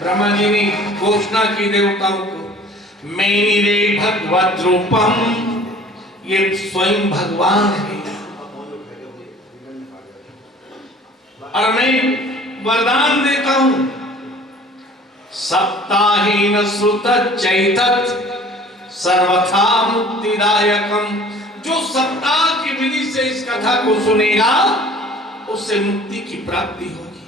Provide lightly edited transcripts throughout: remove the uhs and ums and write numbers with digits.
ब्रह्मा जी ने घोषणा की देवताओं को, मेनिरे भगवत रूपम, ये स्वयं भगवान है और मैं वरदान देता हूं, सप्ताहीन श्रुत चैतत सर्वथा मुक्तिदायकम, जो सप्ताह की विधि से इस कथा को सुनेगा उससे मुक्ति की प्राप्ति होगी।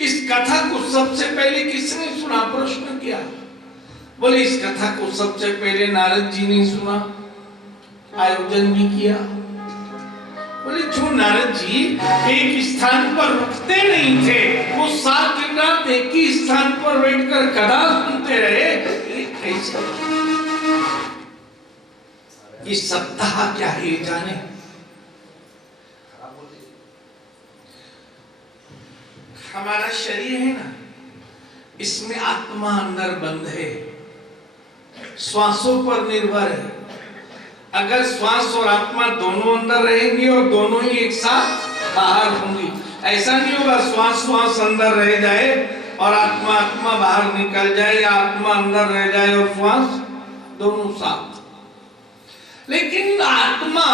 इस कथा को सबसे पहले किसने सुना? प्रश्न किया। बोले इस कथा को सबसे पहले नारद जी ने सुना, आयोजन भी किया। बोले जो नारद जी एक स्थान पर रुकते नहीं थे, वो 7 दिन रात एक ही स्थान पर बैठकर कथा सुनते रहे, ये कैसे? ये सप्ताह क्या है ये जाने। हमारा शरीर है ना, इसमें आत्मा अंदर बंद है, श्वासों पर निर्भर है। अगर श्वास और आत्मा दोनों अंदर रहेंगी और दोनों ही एक साथ बाहर होंगी, ऐसा नहीं होगा श्वास अंदर रह जाए और आत्मा बाहर निकल जाए, या आत्मा अंदर रह जाए और श्वास दोनों साथ। लेकिन आत्मा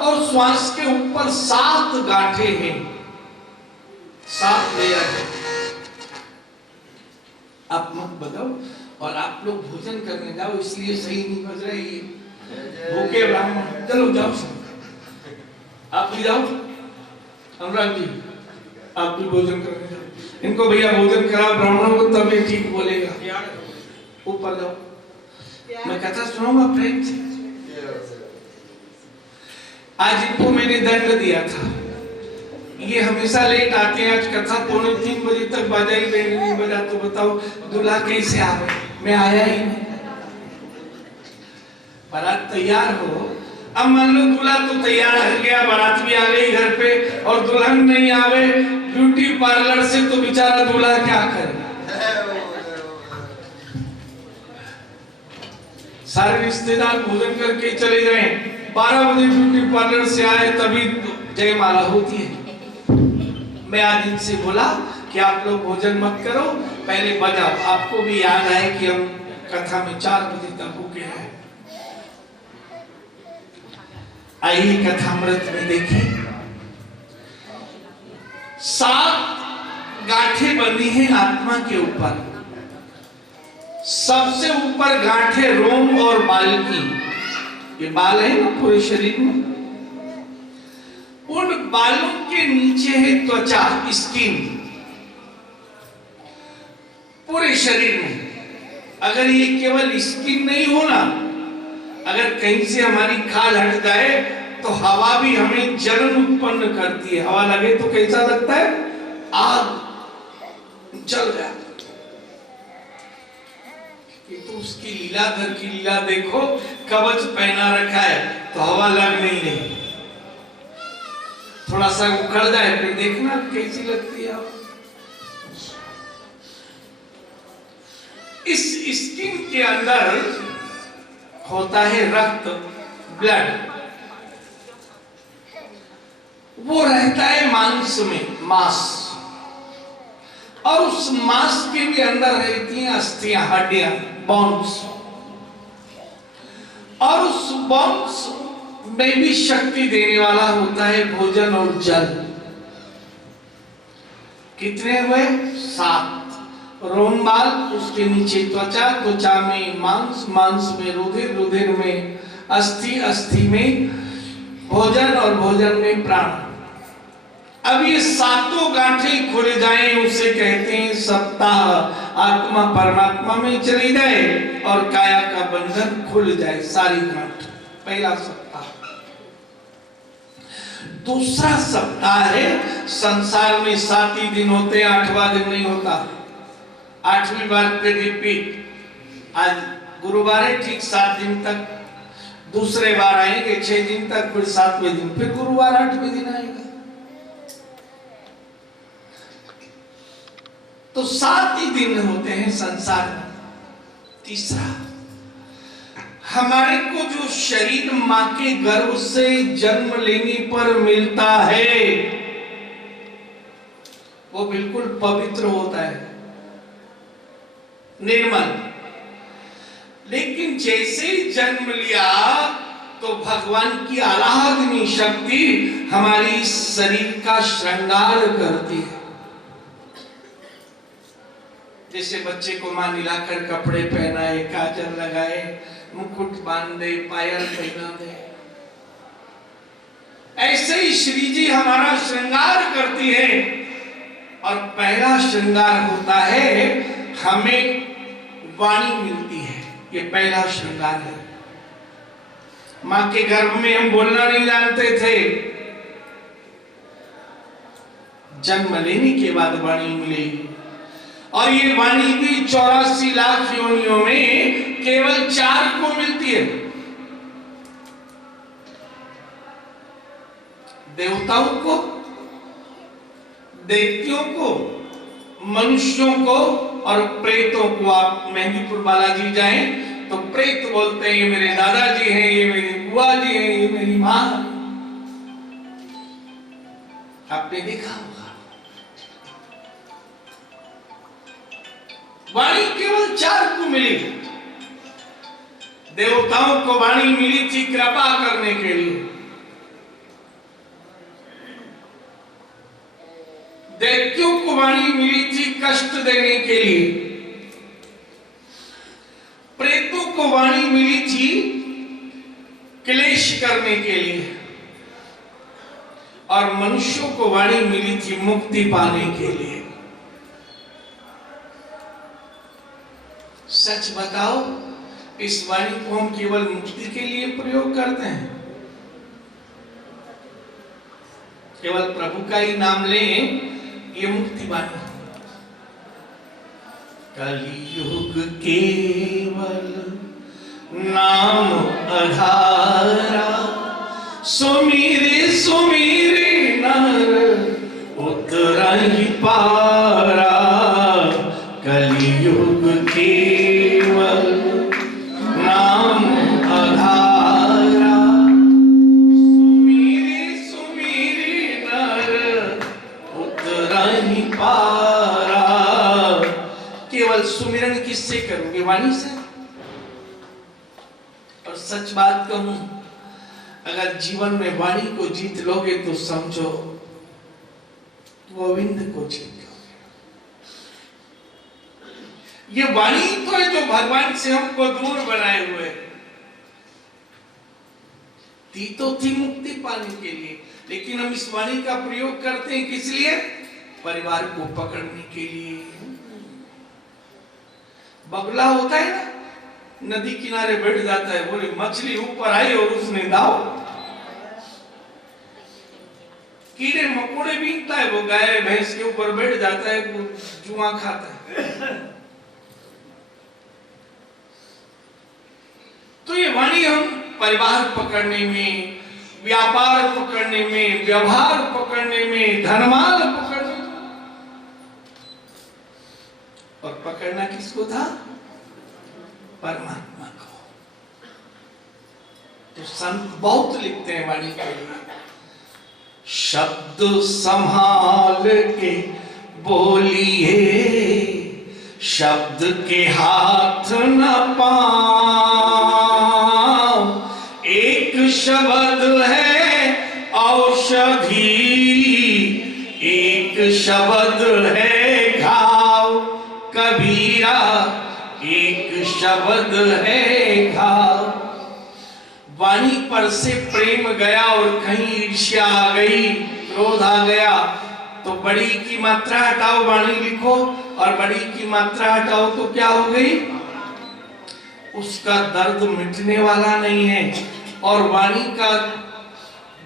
और श्वास के ऊपर 7 गांठें हैं, 7 लेयर है। आप मत बताओ, और आप लोग भोजन करने जाओ इसलिए सही नहीं बज रहा है। भूखे ब्राह्मण, चलो जाओ, आप भी जाओ, अनुराग जी आप भी भोजन करने जाओ। इनको भैया भोजन कराओ ब्राह्मणों को, तभी ठीक बोलेगा। ऊपर जाओ, मैं कथा सुनाऊंगा प्रेम से। आज इनको मैंने दंड दिया था, ये हमेशा लेट आते हैं। आज कथा 2:45 बजे तक बाजा ही नहीं बजा, तो बताओ दूल्हा कैसे आवे? मैं आया ही नहीं। बारात तैयार हो, अब मान लो दूल्हा तो तैयार हो गया, बारात भी आ गई घर पे और दुल्हन नहीं आवे ब्यूटी पार्लर से, तो बेचारा दूल्हा क्या करे? सारे रिश्तेदार भोजन करके चले गए, 12 बजे ब्यूटी पार्लर से आए तभी जयमाला होती है। मैं आज इनसे बोला कि आप लोग भोजन मत करो, पहले बजाओ। आपको भी याद आए कि हम कथा में 4 बजे तक भूखे हैं। आइए कथामृत में देखें, 7 गांठें बंधी हैं आत्मा के ऊपर। सबसे ऊपर गांठें रोम और बाल की, ये बाल है ना पूरे शरीर में, उन बालों के नीचे है त्वचा, स्किन पूरे शरीर में। अगर ये केवल स्किन नहीं होना, अगर कहीं से हमारी खाल हट जाए तो हवा भी हमें जलन उत्पन्न करती है। हवा लगे तो कैसा लगता है? आग जल गया। तो उसकी लीलाधर की लीला देखो, कवच पहना रखा है तो हवा लग नहीं रही, थोड़ा सा उखड़ जाए फिर देखना कैसी लगती है। इस स्किन के अंदर होता है रक्त, ब्लड, वो रहता है मांस में, मांस, और उस मांस के भी अंदर रहती हैं अस्थियां, हड्डियां, बोन्स, और उस बोन्स में भी शक्ति देने वाला होता है भोजन और जल। कितने हुए? 7। रोमबाल, उसके नीचे त्वचा, त्वचा में मांस, मांस में रुधिर, रुधिर में अस्थि, अस्थि में भोजन और भोजन में प्राण। अब ये 7 गांठें खुल जाएं, उसे कहते हैं सप्ताह। आत्मा परमात्मा में चली जाए और काया का बंधन खुल जाए, सारी गांठ। पहला सप्ताह। दूसरा सप्ताह है, संसार में 7 ही दिन होते हैं, 8वां दिन नहीं होता। 8वीं बार पे रिपीट। आज गुरुवार है, ठीक 7 दिन तक, दूसरे बार आएंगे 6 दिन तक, फिर 7वें दिन फिर गुरुवार 8वें दिन आएगा। तो 7 ही दिन होते हैं संसार में। तीसरा, हमारे को जो शरीर मां के गर्भ से जन्म लेने पर मिलता है, वो बिल्कुल पवित्र होता है, निर्मल। लेकिन जैसे ही जन्म लिया तो भगवान की आराधनी शक्ति हमारी शरीर का श्रृंगार करती है। जैसे बच्चे को मां मिलाकर कपड़े पहनाए, काजल लगाए, मुकुट बांध दे, पायल पहना दे, ऐसे ही श्री जी हमारा श्रृंगार करती है। और पहला श्रृंगार होता है, हमें वाणी मिलती है, ये पहला श्रृंगार है। मां के गर्भ में हम बोलना नहीं जानते थे, जन्म लेने के बाद वाणी मिली। और ये वाणी भी 84 लाख योनियों में केवल 4 को मिलती है, देवताओं को, दैत्यों को, मनुष्यों को और प्रेतों को। आप मेहंदीपुर बालाजी जाएं तो प्रेत बोलते हैं ये मेरे दादाजी हैं, ये मेरी बुआ जी हैं, ये मेरी मां। आपने देखा होगा। वाणी केवल 4 को मिली। देवताओं को वाणी मिली थी कृपा करने के लिए, दैत्यों को वाणी मिली थी कष्ट देने के लिए, प्रेतों को वाणी मिली थी क्लेश करने के लिए, और मनुष्यों को वाणी मिली थी मुक्ति पाने के लिए। सच बताओ, इस वाणी को हम केवल मुक्ति के लिए प्रयोग करते हैं? केवल प्रभु का ही नाम लें, ये मुक्ति वाणी। कलियुग केवल नाम आधारा, सुमिरे सुमिरे नर उतरहि पारा। कलियुग केवल नाम आधारा, सुमिरे सुमिरे नर उतरहि पारा। केवल सुमिरन किससे करोगे? वाणी से। और सच बात कहूं, अगर जीवन में वाणी को जीत लोगे तो समझो गोविंद को जीत लोगे। ये वाणी तो है जो भगवान से हमको दूर बनाए हुए थी, तो थी मुक्ति पाने के लिए, लेकिन हम इस वाणी का प्रयोग करते हैं किस लिए? परिवार को पकड़ने के लिए। बगुला होता है ना, नदी किनारे बैठ जाता है, बोले मछली ऊपर आई और उसने दाव। कीड़े मकोड़े बीनता है, वो गाय भैंस के ऊपर बैठ जाता है, वो जुआ खाता है। तो ये वाणी हम परिवार पकड़ने में, व्यापार पकड़ने में, व्यवहार पकड़ने में, धर्माल पकड़ने में। और पकड़ना किसको था? परमात्मा को। तो संत बहुत लिखते हैं वाणी के लिए, शब्द संभाल के बोलिए, शब्द के हाथ न पांव। एक शब्द है औषधि, एक शब्द है घाव। कबीरा एक शब्द है घाव। वाणी पर से प्रेम गया और कहीं ईर्ष्या आ गई, क्रोध आ गया, तो बड़ी की मात्रा हटाओ, वाणी लिखो, और बड़ी की मात्रा हटाओ तो क्या हो गई? उसका दर्द मिटने वाला नहीं है। और वाणी का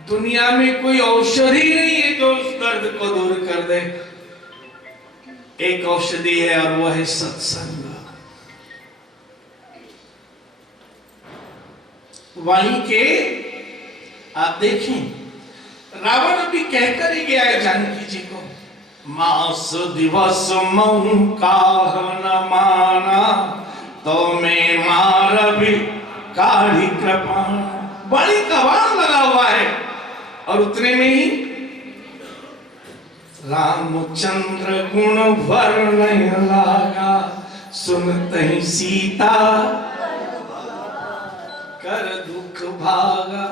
दुनिया में कोई औषधि नहीं है जो उस दर्द को दूर कर दे। एक औषधि है और वो है सत्संग। वाणी के आप देखें, रावण भी कहकर ही गया है जानकी जी को, मास दिवस मऊ काह न माना, तो मैं मार भी काढ़ी कृपाण। वाणी का बाण लगा हुआ है और उतने में ही रामचंद्र गुण वर्णन लागा, सुनते ही सीता कर दुख भागा।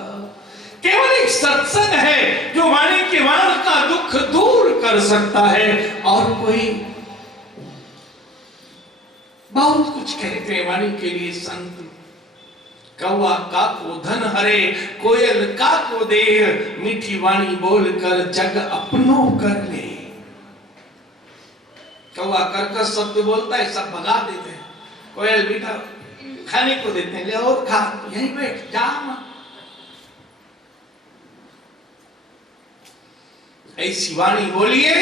केवल एक सत्संग है जो वाणी के वाण का दुख दूर कर सकता है। और कोई बहुत कुछ कहते हैं वाणी के लिए संत, कौवा का को धन हरे, कोयल का को देर, मीठी वाणी बोलकर जग अपनो कर ले। कौवा कर्कश शब्द बोलता है, सब भगा देते हैं। कोयल मीठा खाने को देते हैं, ले और खा, यहीं बैठ जा मत। ऐसी वाणी बोलिए,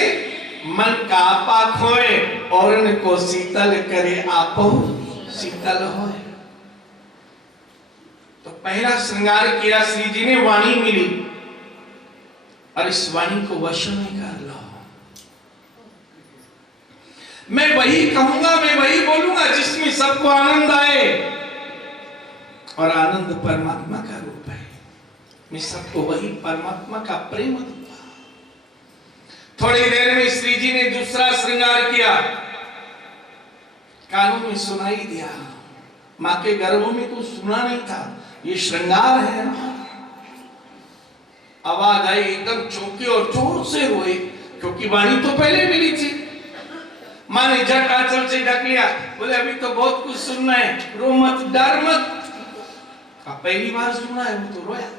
मन का आपा खोए और को शीतल करे, आपो शीतल होए। तो पहला श्रृंगार किया श्री जी ने, वाणी मिली, और इस वाणी को वश में कर लो। मैं वही कहूंगा, मैं वही बोलूंगा जिसमें सबको आनंद आए, और आनंद परमात्मा का रूप है। मैं सबको वही परमात्मा का प्रेम दूंगा। थोड़ी देर में श्री जी ने दूसरा श्रृंगार किया, कानों में सुनाई दिया। मां के गर्भ में कुछ सुना नहीं था, ये श्रृंगार है। आवाज आई, एकदम चौंके और जोर से रोए, क्योंकि वाणी तो पहले मिली थी। मां ने झट आंचल से ढक लिया, बोले अभी तो बहुत कुछ सुनना है, रो मत, डर मत। अब पहली बार सुना है, वो तो रोया।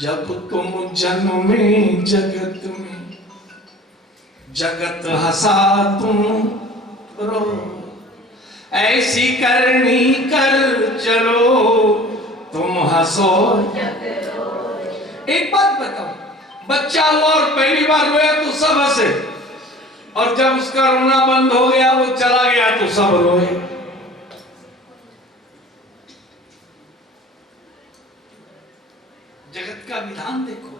जब तुम जन्मे जगत में, जगत हंसा तुम रो, ऐसी करनी कर चलो तुम हंसो। एक बात बताओ, बच्चा हुआ और पहली बार रोया तो सब हंसे, और जब उसका रोना बंद हो गया, वो चला गया, तो सब रोए। जगत का विधान देखो,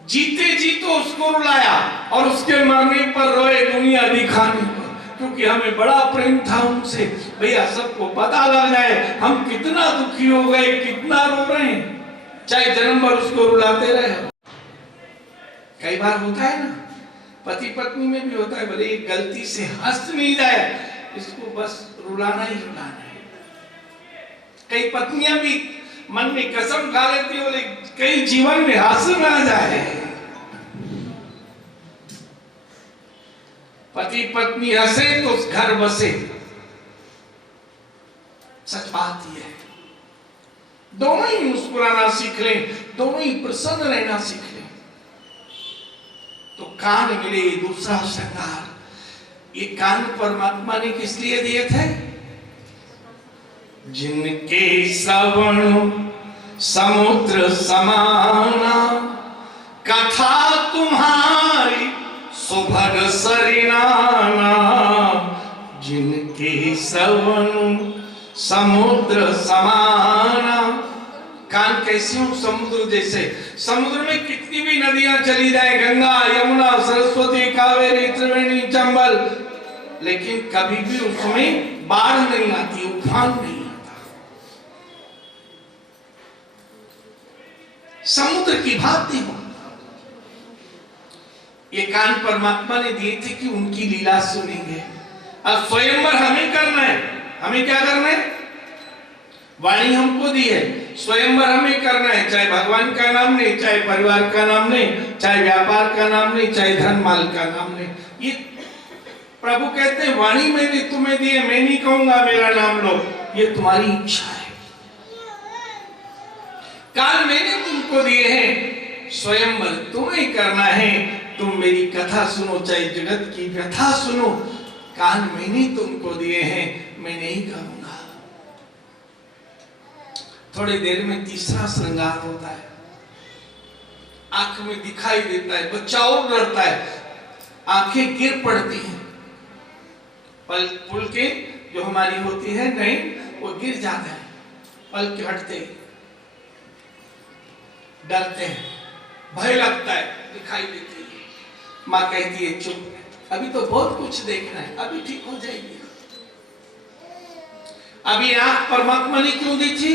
जीते जी तो उसको रुलाया, और उसके मरने पर रोए दुनिया दिखाने पर, क्योंकि हमें बड़ा प्रेम था उनसे। भैया सबको पता लग जाए हम कितना दुखी हो गए, कितना रो रहे हैं, चाहे जन्म भर उसको रुलाते रहे। कई बार होता है ना, पति पत्नी में भी होता है, भले एक गलती से हंस नहीं जाए, इसको बस रुलाना ही रुलाना है। कई पत्नियां भी मन में कसम खा लेती है, बोले कहीं जीवन में हंस ना जाए। पति पत्नी हंसे तो घर बसे, सच बात यह है। दोनों ही मुस्कुराना सीख लें, दोनों ही प्रसन्न रहना सीख लें, तो कान मिले दूसरा श्रृंगार। ये कान परमात्मा ने किस लिए दिए थे? जिनके श्रवण समुद्र समाना, कथा तुम्हारी सुभग सरिनाना। जिनके श्रवण समुद्र समाना, कान कैसे हो? समुद्र जैसे। समुद्र में कितनी भी नदियां चली जाए, गंगा, यमुना, सरस्वती, कावेरी, त्रिवेणी, चंबल, लेकिन कभी भी उसमें बाढ़ नहीं आती, उफान नहीं आता। समुद्र की भांति हो। ये कान परमात्मा ने दिए थे कि उनकी लीला सुनेंगे। अब स्वयंवर हमें करना है। हमें क्या करना है? वाणी हमको दी है, स्वयंवर हमें करना है। चाहे भगवान का नाम नहीं, चाहे परिवार का नाम नहीं, चाहे व्यापार का नाम नहीं, चाहे धन माल का नाम नहीं। ये प्रभु कहते हैं वाणी मैंने तुम्हें दी है, मैं नहीं कहूंगा मेरा नाम लो, ये तुम्हारी इच्छा है। कान मैंने तुमको दिए हैं, स्वयंवर तुम्हें करना है। तुम मेरी कथा सुनो, चाहे जगत की व्यथा सुनो, कान मैंने तुमको दिए हैं, मैं नहीं करूंगा। थोड़ी देर में तीसरा श्रृंगार होता है। आंख में दिखाई देता है, बच्चा और डरता है, आंखें गिर पड़ती हैं। पल पुल के जो हमारी होती है नहीं, वो गिर जाता है, पल के हटते ही डरते हैं, भय लगता है, दिखाई देती है। माँ कहती है चुप, अभी तो बहुत कुछ देखना है, अभी ठीक हो जाएगी। अभी आंख परमात्मा ने क्यों दी थी?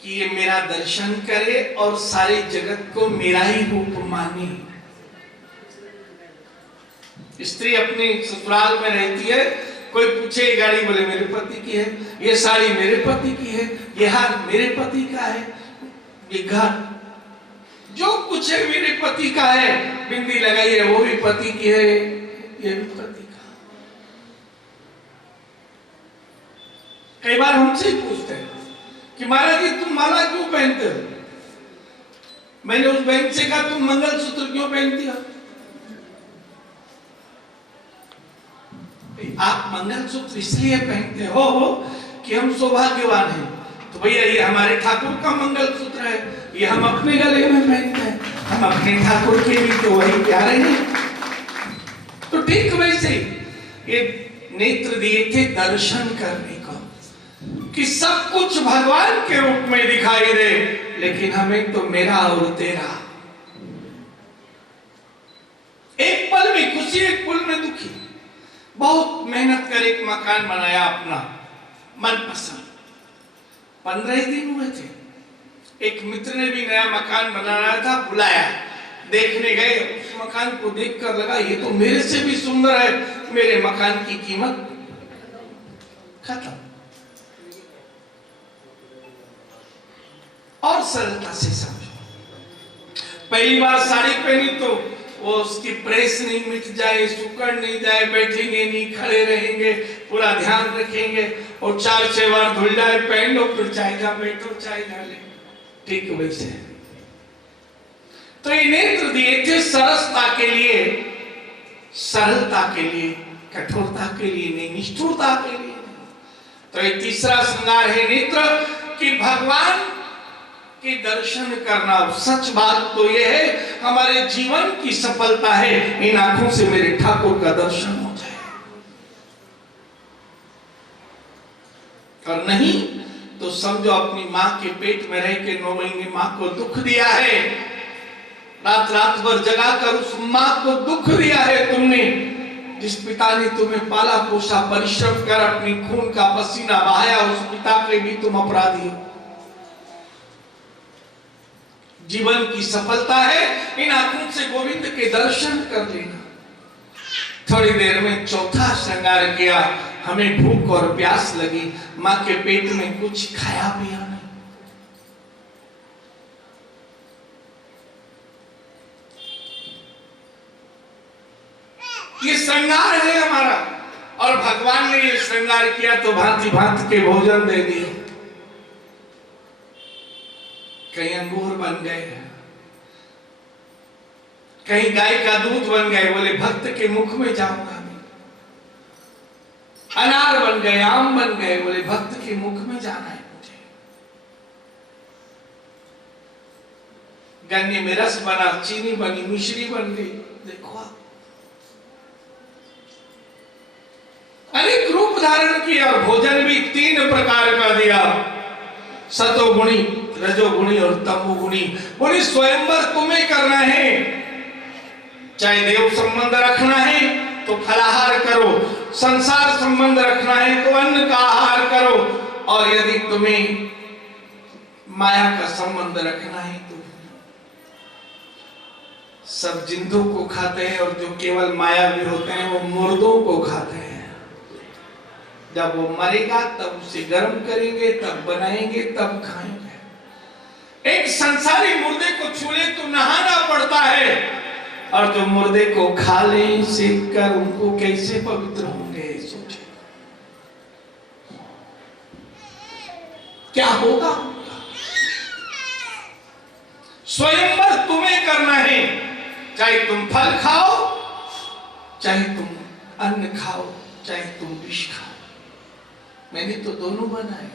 कि ये मेरा दर्शन करे और सारे जगत को मेरा ही रूप माने। स्त्री अपनी ससुराल में रहती है, कोई पूछे ये गाड़ी, बोले मेरे पति की है, ये साड़ी मेरे पति की है, ये हार मेरे पति का है, ये घर जो कुछ है मेरे पति का है, बिंदी लगाई है वो भी पति की है, ये भी पति का। कई बार हमसे ही पूछते हैं कि महाराज जी तुम माला क्यों पहनते हो? मैंने उस बहन से कहा तुम मंगलसूत्र क्यों पहनती हो? आप मंगलसूत्र इसलिए पहनते हो कि हम सौभाग्यवान हैं। तो भैया ये हमारे ठाकुर का मंगलसूत्र है, ये हम अपने गले में पहनते हैं, हम अपने ठाकुर के भी तो वही प्यारे हैं। तो ठीक वैसे ये नेत्र दिए थे दर्शन करने को, कि सब कुछ भगवान के रूप में दिखाई दे, लेकिन हमें तो मेरा और तेरा। एक पल में खुशी, एक पल में दुखी। बहुत मेहनत कर एक मकान बनाया अपना मनपसंद, 15 दिन हुए थे। एक मित्र ने भी नया मकान बनाना था, बुलाया, देखने गए। उस मकान को देखकर लगा ये तो मेरे से भी सुंदर है, मेरे मकान की कीमत खत्म। और सरलता से समझो, पहली बार साड़ी पहनी तो वो उसकी प्रेस नहीं मिट जाए, सुकड़ नहीं जाए, बैठेंगे नहीं, खड़े रहेंगे, पूरा ध्यान रखेंगे, और 4-6 बार धुल जाए, पहन लो, फिर चाय जा बैठो, चाय जा ले। ठीक वैसे तो ये नेत्र दिए थे सरसता के लिए, सरलता के लिए, कठोरता के लिए नहीं, निष्ठुरता के लिए नहीं। तो ये तीसरा श्रृंगार है नेत्र, कि भगवान के दर्शन करना। सच बात तो यह है, हमारे जीवन की सफलता है इन आंखों से मेरे ठाकुर का दर्शन हो जाए। और नहीं तो समझो अपनी माँ के पेट में रह के 9 महीने माँ को दुख दिया है, रात रात भर जगा कर उस माँ को दुख दिया है तुमने। जिस पिता ने तुम्हें पाला पोसा, परिश्रम कर अपनी खून का पसीना बहाया, उस पिता के भी तुम अपराधी हो। जीवन की सफलता है इन आंखों से गोविंद के दर्शन कर लेना। थोड़ी देर में चौथा श्रृंगार किया, हमें भूख और प्यास लगी, मां के पेट में कुछ खाया पिया नहीं। ये श्रृंगार है हमारा, और भगवान ने ये श्रृंगार किया तो भांति भांति के भोजन दे दिए। कहीं अंगूर बन गए, कहीं गाय का दूध बन गए, बोले भक्त के मुख में जाऊंगा मैं। अनार बन गए, आम बन गए, बोले भक्त के मुख में जाना है मुझे। गन्ने में रस बना, चीनी बनी, मिश्री बन गई। देखो अनेक रूप धारण किया, भोजन भी 3 प्रकार का दिया, सतोगुणी, रजोगुणी और तमोगुणी। बोले स्वयंवर तुम्हें करना है, चाहे देव संबंध रखना है तो फलाहार करो, संसार संबंध रखना है तो अन्न का आहार करो, और यदि तुम्हें माया का संबंध रखना है तो सब जिंदों को खाते हैं, और जो केवल मायावी होते हैं वो मुर्दों को खाते हैं। जब वो मरेगा तब उसे गर्म करेंगे, तब बनाएंगे, तब खाएंगे। एक संसारी मुर्दे को छूले तो नहाना पड़ता है, और जो मुर्दे को खा ले सेक कर, उनको कैसे पवित्र होंगे सोचे। क्या होगा? स्वयंवर तुम्हें करना है, चाहे तुम फल खाओ, चाहे तुम अन्न खाओ, चाहे तुम विष खाओ। मैंने तो दोनों बनाए।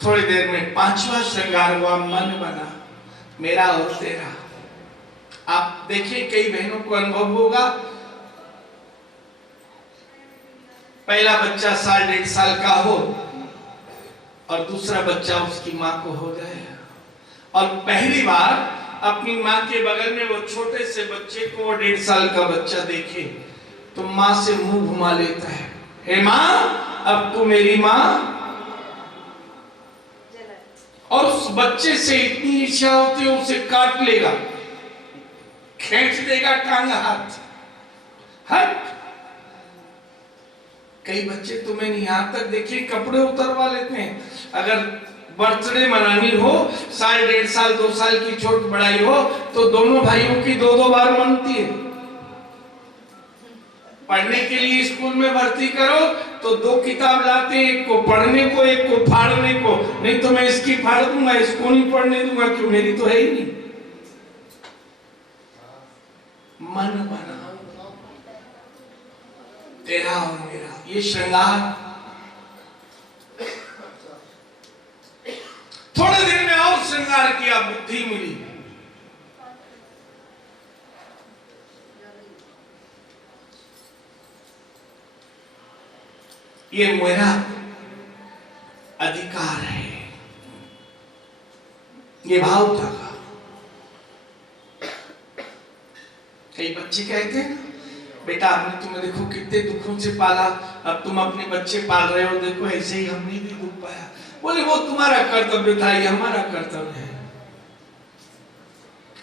थोड़ी देर में 5वां श्रृंगार हुआ, मन बना, मेरा और तेरा। आप देखिए कई बहनों को अनुभव होगा, पहला बच्चा 1.5 साल का हो और दूसरा बच्चा उसकी माँ को हो जाए, और पहली बार अपनी माँ के बगल में वो छोटे से बच्चे को 1.5 साल का बच्चा देखे तो माँ से मुंह घुमा लेता है, हे माँ अब तू मेरी माँ। और उस बच्चे से इतनी इच्छा होती है उसे काट लेगा, खींच देगा टांग हाथ, हट। कई बच्चे तो मैंने यहां तक देखे कपड़े उतरवा लेते हैं। अगर बर्थडे मनानी हो, 1.5 साल 2 साल की छोट बड़ाई हो, तो दोनों भाइयों की 2-2 बार मनती है। पढ़ने के लिए स्कूल में भर्ती करो तो 2 किताब लाते हैं, एक को पढ़ने को एक को फाड़ने को। नहीं तो मैं इसकी फाड़ दूंगा, इसको नहीं पढ़ने दूंगा, क्यों मेरी तो है ही नहीं। मन बना तेरा और मेरा, ये श्रृंगार थोड़े दिन में और श्रृंगार किया, बुद्धि मिली। ये मेरा अधिकार है, ये भाव था। कई बच्चे कहते हैं बेटा हमने तुम्हें देखो कितने दुखों से पाला, अब तुम अपने बच्चे पाल रहे हो, देखो ऐसे ही हमने भी दुख पाया। बोले वो तुम्हारा कर्तव्य था, ये हमारा कर्तव्य है।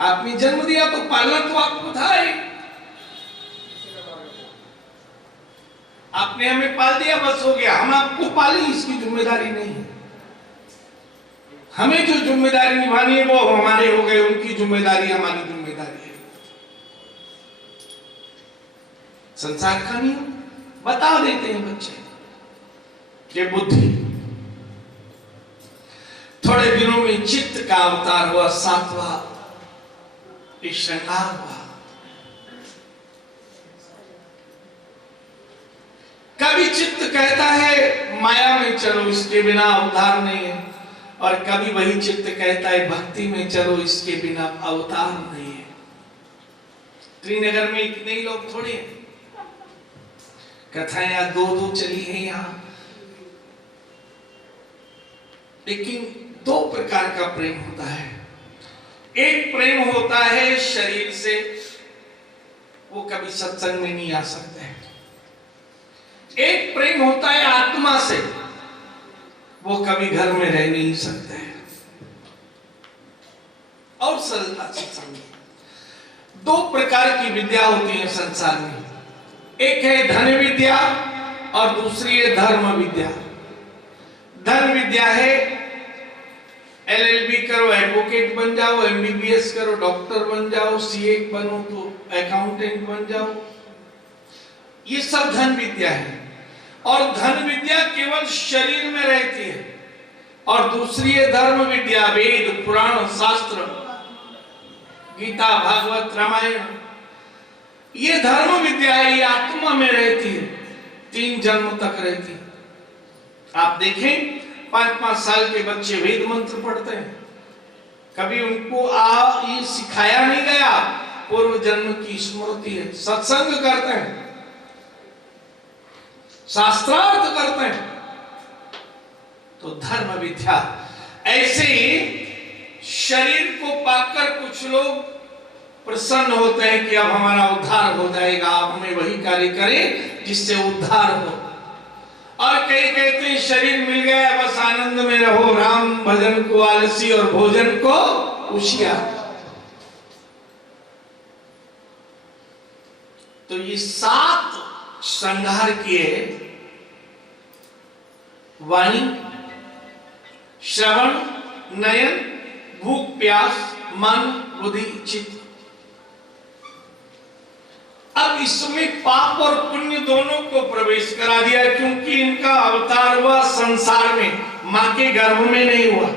आपने जन्म दिया तो पालना तो आपको था ही, आपने हमें पाल दिया बस हो गया, हम आपको पाली इसकी जिम्मेदारी नहीं है। हमें जो जिम्मेदारी निभानी है वो हमारे हो गए, उनकी जिम्मेदारी हमारी जिम्मेदारी है। संसार का नियम बता देते हैं बच्चे, ये बुद्धि। थोड़े दिनों में चित्त का अवतार हुआ, 7वां श्रृंगार हुआ। कभी चित्त कहता है माया में चलो, इसके बिना अवतार नहीं है, और कभी वही चित्त कहता है भक्ति में चलो, इसके बिना अवतार नहीं है। त्रिनगर में इतने ही लोग थोड़े हैं, कथाएं या 2-2 चली है यहां, लेकिन 2 प्रकार का प्रेम होता है। एक प्रेम होता है शरीर से, वो कभी सत्संग में नहीं आ सकता है। एक प्रेम होता है आत्मा से, वो कभी घर में रह नहीं सकता है। और सरलता से समझिए, 2 प्रकार की विद्या होती है संसार में, एक है धन विद्या और दूसरी है धर्म विद्या। धन विद्या है LLB करो एडवोकेट बन जाओ, MBBS करो डॉक्टर बन जाओ, CA बनो तो अकाउंटेंट बन जाओ, ये सब धन विद्या है। और धन विद्या केवल शरीर में रहती है। और दूसरी है धर्म विद्या, वेद पुराण शास्त्र, गीता भागवत रामायण, ये धर्म विद्या है, ये आत्मा में रहती है, 3 जन्म तक रहती है। आप देखें 5-5 साल के बच्चे वेद मंत्र पढ़ते हैं, कभी उनको ये सिखाया नहीं गया, पूर्व जन्म की स्मृति है। सत्संग करते हैं, शास्त्रार्थ करते हैं, तो धर्म विद्या। ऐसे ही शरीर को पाकर कुछ लोग प्रसन्न होते हैं कि अब हमारा उद्धार हो जाएगा, अब हमें वही कार्य करें जिससे उद्धार हो। और कई कहते हैं शरीर मिल गया बस आनंद में रहो, राम भजन को आलसी और भोजन को होशियार। तो ये 7 श्रृंगार किए, वाणी, श्रवण, नयन, भूख प्यास, मन, बुद्धि, चित्त। अब इसमें पाप और पुण्य दोनों को प्रवेश करा दिया, क्योंकि इनका अवतार हुआ संसार में, मां के गर्भ में नहीं हुआ।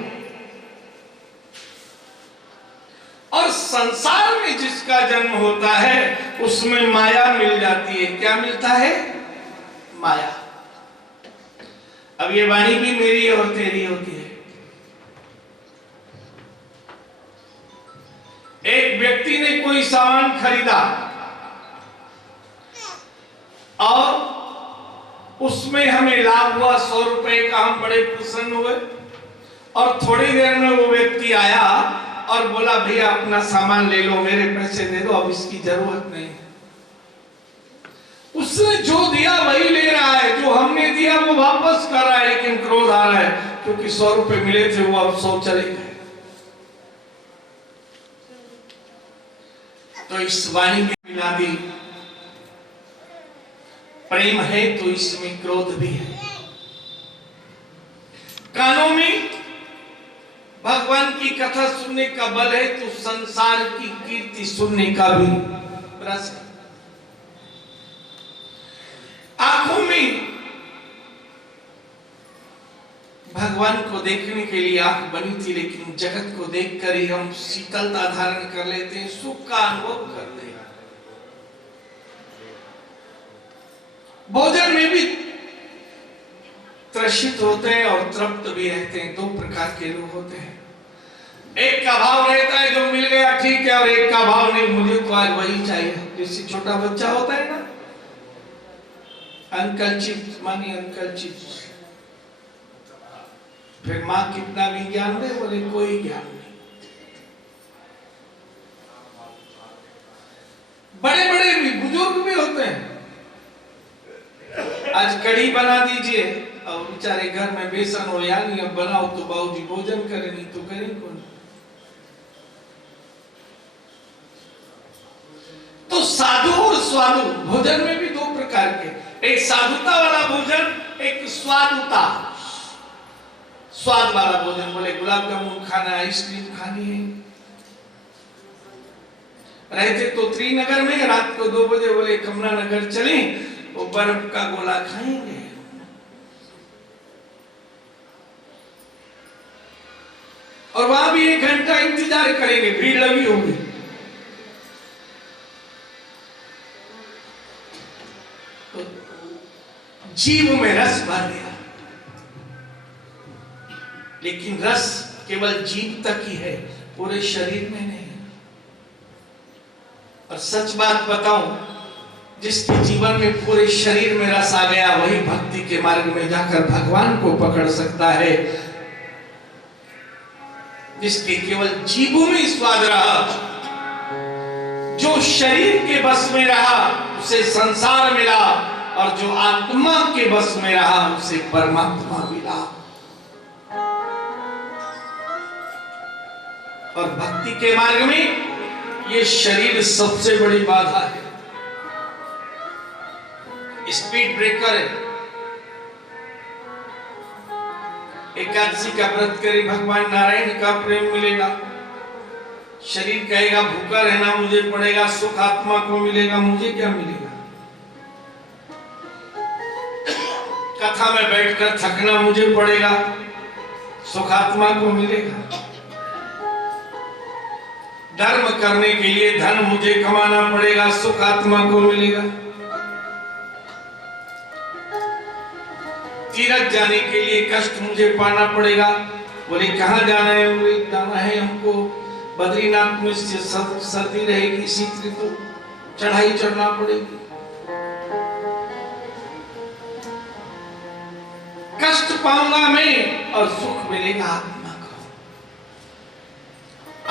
और संसार में जिसका जन्म होता है उसमें माया मिल जाती है। क्या मिलता है? माया। अब ये वाणी भी मेरी और तेरी होती है। एक व्यक्ति ने कोई सामान खरीदा और उसमें हमें लाभ हुआ 100 रुपए का, हम बड़े प्रसन्न हुए। और थोड़ी देर में वो व्यक्ति आया और बोला भैया अपना सामान ले लो, मेरे पैसे दे दो, अब इसकी जरूरत नहीं। उसने जो दिया वही ले रहा है, जो हमने दिया वो वापस कर रहा है, लेकिन क्रोध आ रहा है क्योंकि 100 रुपए मिले थे वो अब 100 चले गए। तो इस वाणी में मिला दी प्रेम है तो इसमें क्रोध भी है। कानों में भगवान की कथा सुनने का बल है तो संसार की कीर्ति सुनने का भी रस है। आंखों में भगवान को देखने के लिए आंख बनी थी, लेकिन जगत को देखकर ही हम शीतलता धारण कर लेते हैं, सुख का अनुभव करते हैं। भोजन में भी त्रसित होते हैं और तृप्त भी रहते हैं। 2 प्रकार के लोग होते हैं। एक का भाव रहता है जो मिल गया ठीक है, और एक का भाव नहीं, मुझे तो आज वही चाहिए। जैसे छोटा बच्चा होता है ना, अंकल चिप्स मानी अंकल चिप्स, फिर माँ कितना भी ज्ञान दे, बोले कोई ज्ञान नहीं। बड़े बड़े भी बुजुर्ग भी होते हैं, आज कढ़ी बना दीजिए और बेचारे घर में बेसन हो या नहीं, अब बनाओ तो बाबूजी भोजन करें, नहीं तो करें कौन। तो साधु और स्वादु भोजन में भी 2 प्रकार के, एक साधुता वाला भोजन, एक स्वादुता स्वाद वाला भोजन। बोले गुलाब जामुन खाना, आइसक्रीम खानी है। रहते तो त्रिनगर में, रात को 2 बजे बोले कमला नगर चले, वो बर्फ का गोला खाएंगे। और वहां भी 1 घंटा इंतजार करेंगे, भीड़ लगी होगी। तो जीव में रस भर गया, लेकिन रस केवल जीव तक ही है, पूरे शरीर में नहीं। और सच बात बताऊं, जिसके जीवन में पूरे शरीर में रस आ गया वही भक्ति के मार्ग में जाकर भगवान को पकड़ सकता है। जिसके केवल जीवों में स्वाद रहा, जो शरीर के बस में रहा उसे संसार मिला, और जो आत्मा के बस में रहा उसे परमात्मा मिला। और भक्ति के मार्ग में ये शरीर सबसे बड़ी बाधा है, स्पीड ब्रेकर है। एकादशी का व्रत करे, भगवान नारायण का प्रेम मिलेगा। शरीर कहेगा भूखा रहना मुझे पड़ेगा, सुख आत्मा को मिलेगा, मुझे क्या मिलेगा। कथा में बैठकर थकना मुझे पड़ेगा, सुख आत्मा को मिलेगा। धर्म करने के लिए धन मुझे कमाना पड़ेगा, सुख आत्मा को मिलेगा। तीर्थ जाने के लिए कष्ट मुझे पाना पड़ेगा। बोले कहाँ जाना है? बोले जाना है हमको बद्रीनाथ में, सर्दी रहेगी, शीत ऋतु, चढ़ाई चढ़ना पड़ेगी। कष्ट पाऊंगा मैं और सुख मिलेगा आत्मा को।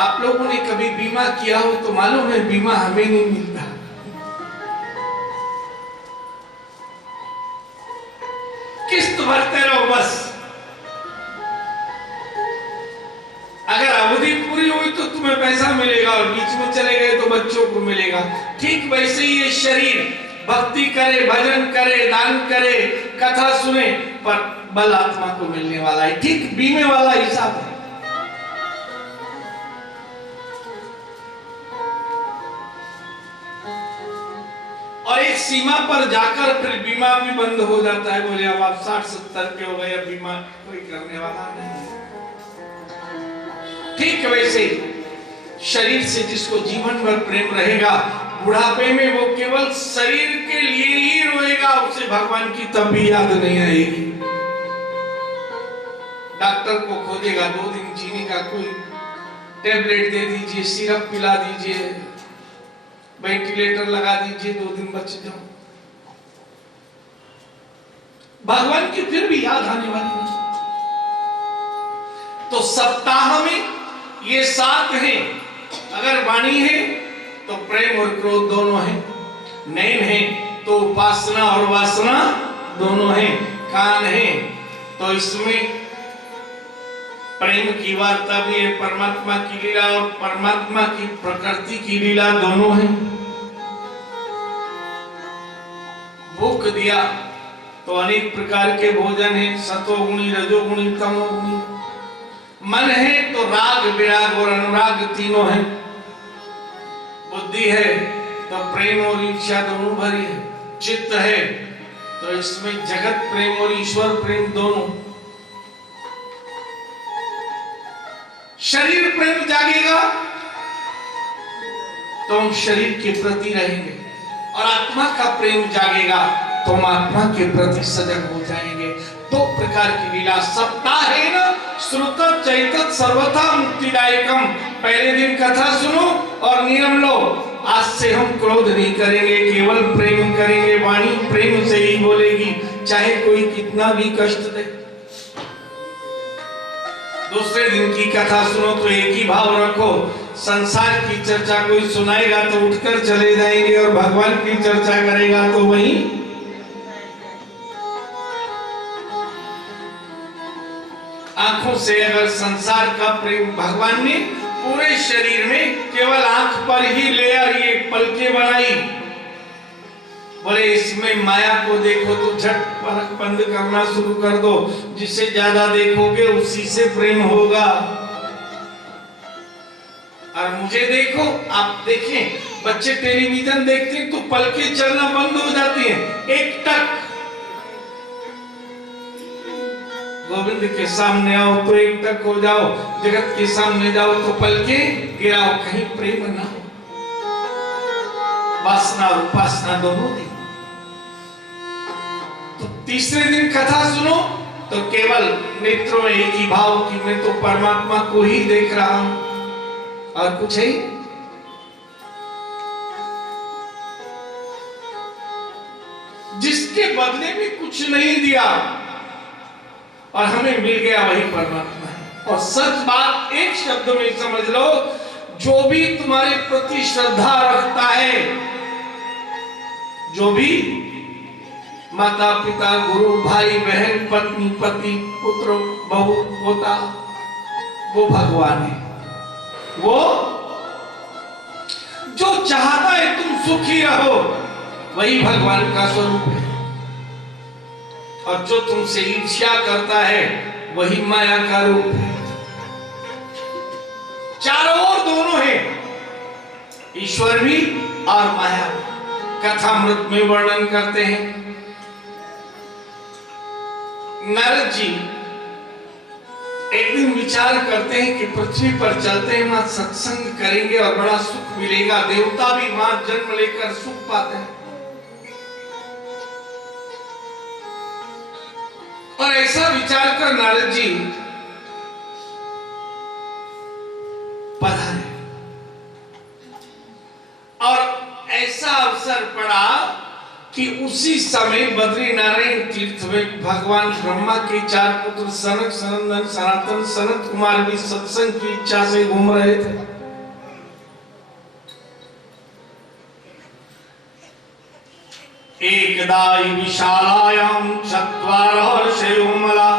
आप लोगों ने कभी बीमा किया हो तो मालूम है बीमा हमें नहीं मिलता। किस्त भरते रहो बस। अगर अवधि पूरी हुई तो तुम्हें पैसा मिलेगा, और बीच में चले गए तो बच्चों को मिलेगा। ठीक वैसे ही ये शरीर भक्ति करे, भजन करे, दान करे, कथा सुने, पर बल आत्मा को मिलने वाला है। ठीक बीमे वाला हिसाब है। और एक सीमा पर जाकर फिर बीमा भी बंद हो जाता है। बोले अब आप 60-70 के हो गए, अब बीमा कोई करने वाला नहीं। ठीक वैसे शरीर से जिसको जीवन भर प्रेम रहेगा, बुढ़ापे में वो केवल शरीर के लिए ही रोएगा, उसे भगवान की तब भी याद नहीं आएगी। डॉक्टर को खोजेगा, 2 दिन जीने का कोई टेबलेट दे दीजिए, सिरप पिला दीजिए, वेंटिलेटर लगा दीजिए, 2 दिन बच जाओ। भगवान की फिर भी याद आने वाली नहीं। तो सप्ताह में ये 7 हैं। अगर वाणी है तो प्रेम और क्रोध दोनों हैं। नैन है तो उपासना और वासना दोनों हैं, कान है तो इसमें प्रेम की वार्ता भी है, परमात्मा की लीला और परमात्मा की प्रकृति की लीला दोनों है। भूख दिया तो अनेक प्रकार के भोजन है, सतोगुणी, रजोगुणी, तमोगुणी। मन है तो राग, विराग और अनुराग तीनों है। बुद्धि है तो प्रेम और ईर्ष्या दोनों भरी है। चित्त है तो इसमें जगत प्रेम और ईश्वर प्रेम दोनों। शरीर प्रेम जागेगा तो हम शरीर के प्रति रहेंगे, और आत्मा का प्रेम जागेगा तो हम आत्मा के प्रति सजग हो जाएंगे। दो प्रकार की लीला। सप्ताहेन श्रुत चैतत सर्वथा मुक्तिदायकम। पहले दिन कथा सुनो और नियम लो, आज से हम क्रोध नहीं करेंगे, केवल प्रेम करेंगे। वाणी प्रेम से ही बोलेगी, चाहे कोई कितना भी कष्ट दे। दूसरे दिन की कथा सुनो तो एक ही भाव रखो, संसार की चर्चा कोई सुनाएगा तो उठकर चले जाएंगे, और भगवान की चर्चा करेगा तो वहीं आंखों से अगर संसार का प्रेम भगवान ने पूरे शरीर में केवल आंख पर ही लेयर ये पलके बनाई, बोले इसमें माया को देखो तो झट पलक बंद करना शुरू कर दो, जिससे ज्यादा देखोगे उसी से प्रेम होगा। और मुझे देखो, आप देखें बच्चे टेलीविजन देखते हैं तो पलके चलना बंद हो जाती हैं, एक टक। गोविंद के सामने आओ तो एक टक हो जाओ, जगत के सामने जाओ तो पलके गिराओ, कहीं प्रेम ना हो। वासना और उपासना दोनों थी। तो तीसरे दिन कथा सुनो तो केवल नेत्रों में एक ही भाव कि मैं तो परमात्मा को ही देख रहा हूं और कुछ है। जिसके बदले में कुछ नहीं दिया और हमें मिल गया वही परमात्मा है। और सच बात एक शब्द में समझ लो, जो भी तुम्हारे प्रति श्रद्धा रखता है, जो भी माता पिता गुरु भाई बहन पत्नी पति पुत्र बहू होता, वो भगवान है। वो जो चाहता है तुम सुखी रहो, वही भगवान का स्वरूप है। और जो तुमसे ईर्ष्या करता है वही माया का रूप है। चारों ओर दोनों है, ईश्वर भी और माया भी। कथामृत में वर्णन करते हैं, नारद जी एक दिन विचार करते हैं कि पृथ्वी पर चलते हैं, वहां सत्संग करेंगे और बड़ा सुख मिलेगा, देवता भी वहां जन्म लेकर सुख पाते हैं। और ऐसा विचार कर नारद जी पधारे, और ऐसा अवसर पड़ा कि उसी समय बद्रीनारायण तीर्थ में भगवान ब्रह्मा के चार पुत्र सनक सनंदन सनातन सनत कुमार भी सत्संग की इच्छा से घूम रहे थे। एकदाई विशालायां चत्वारहर्षयोमला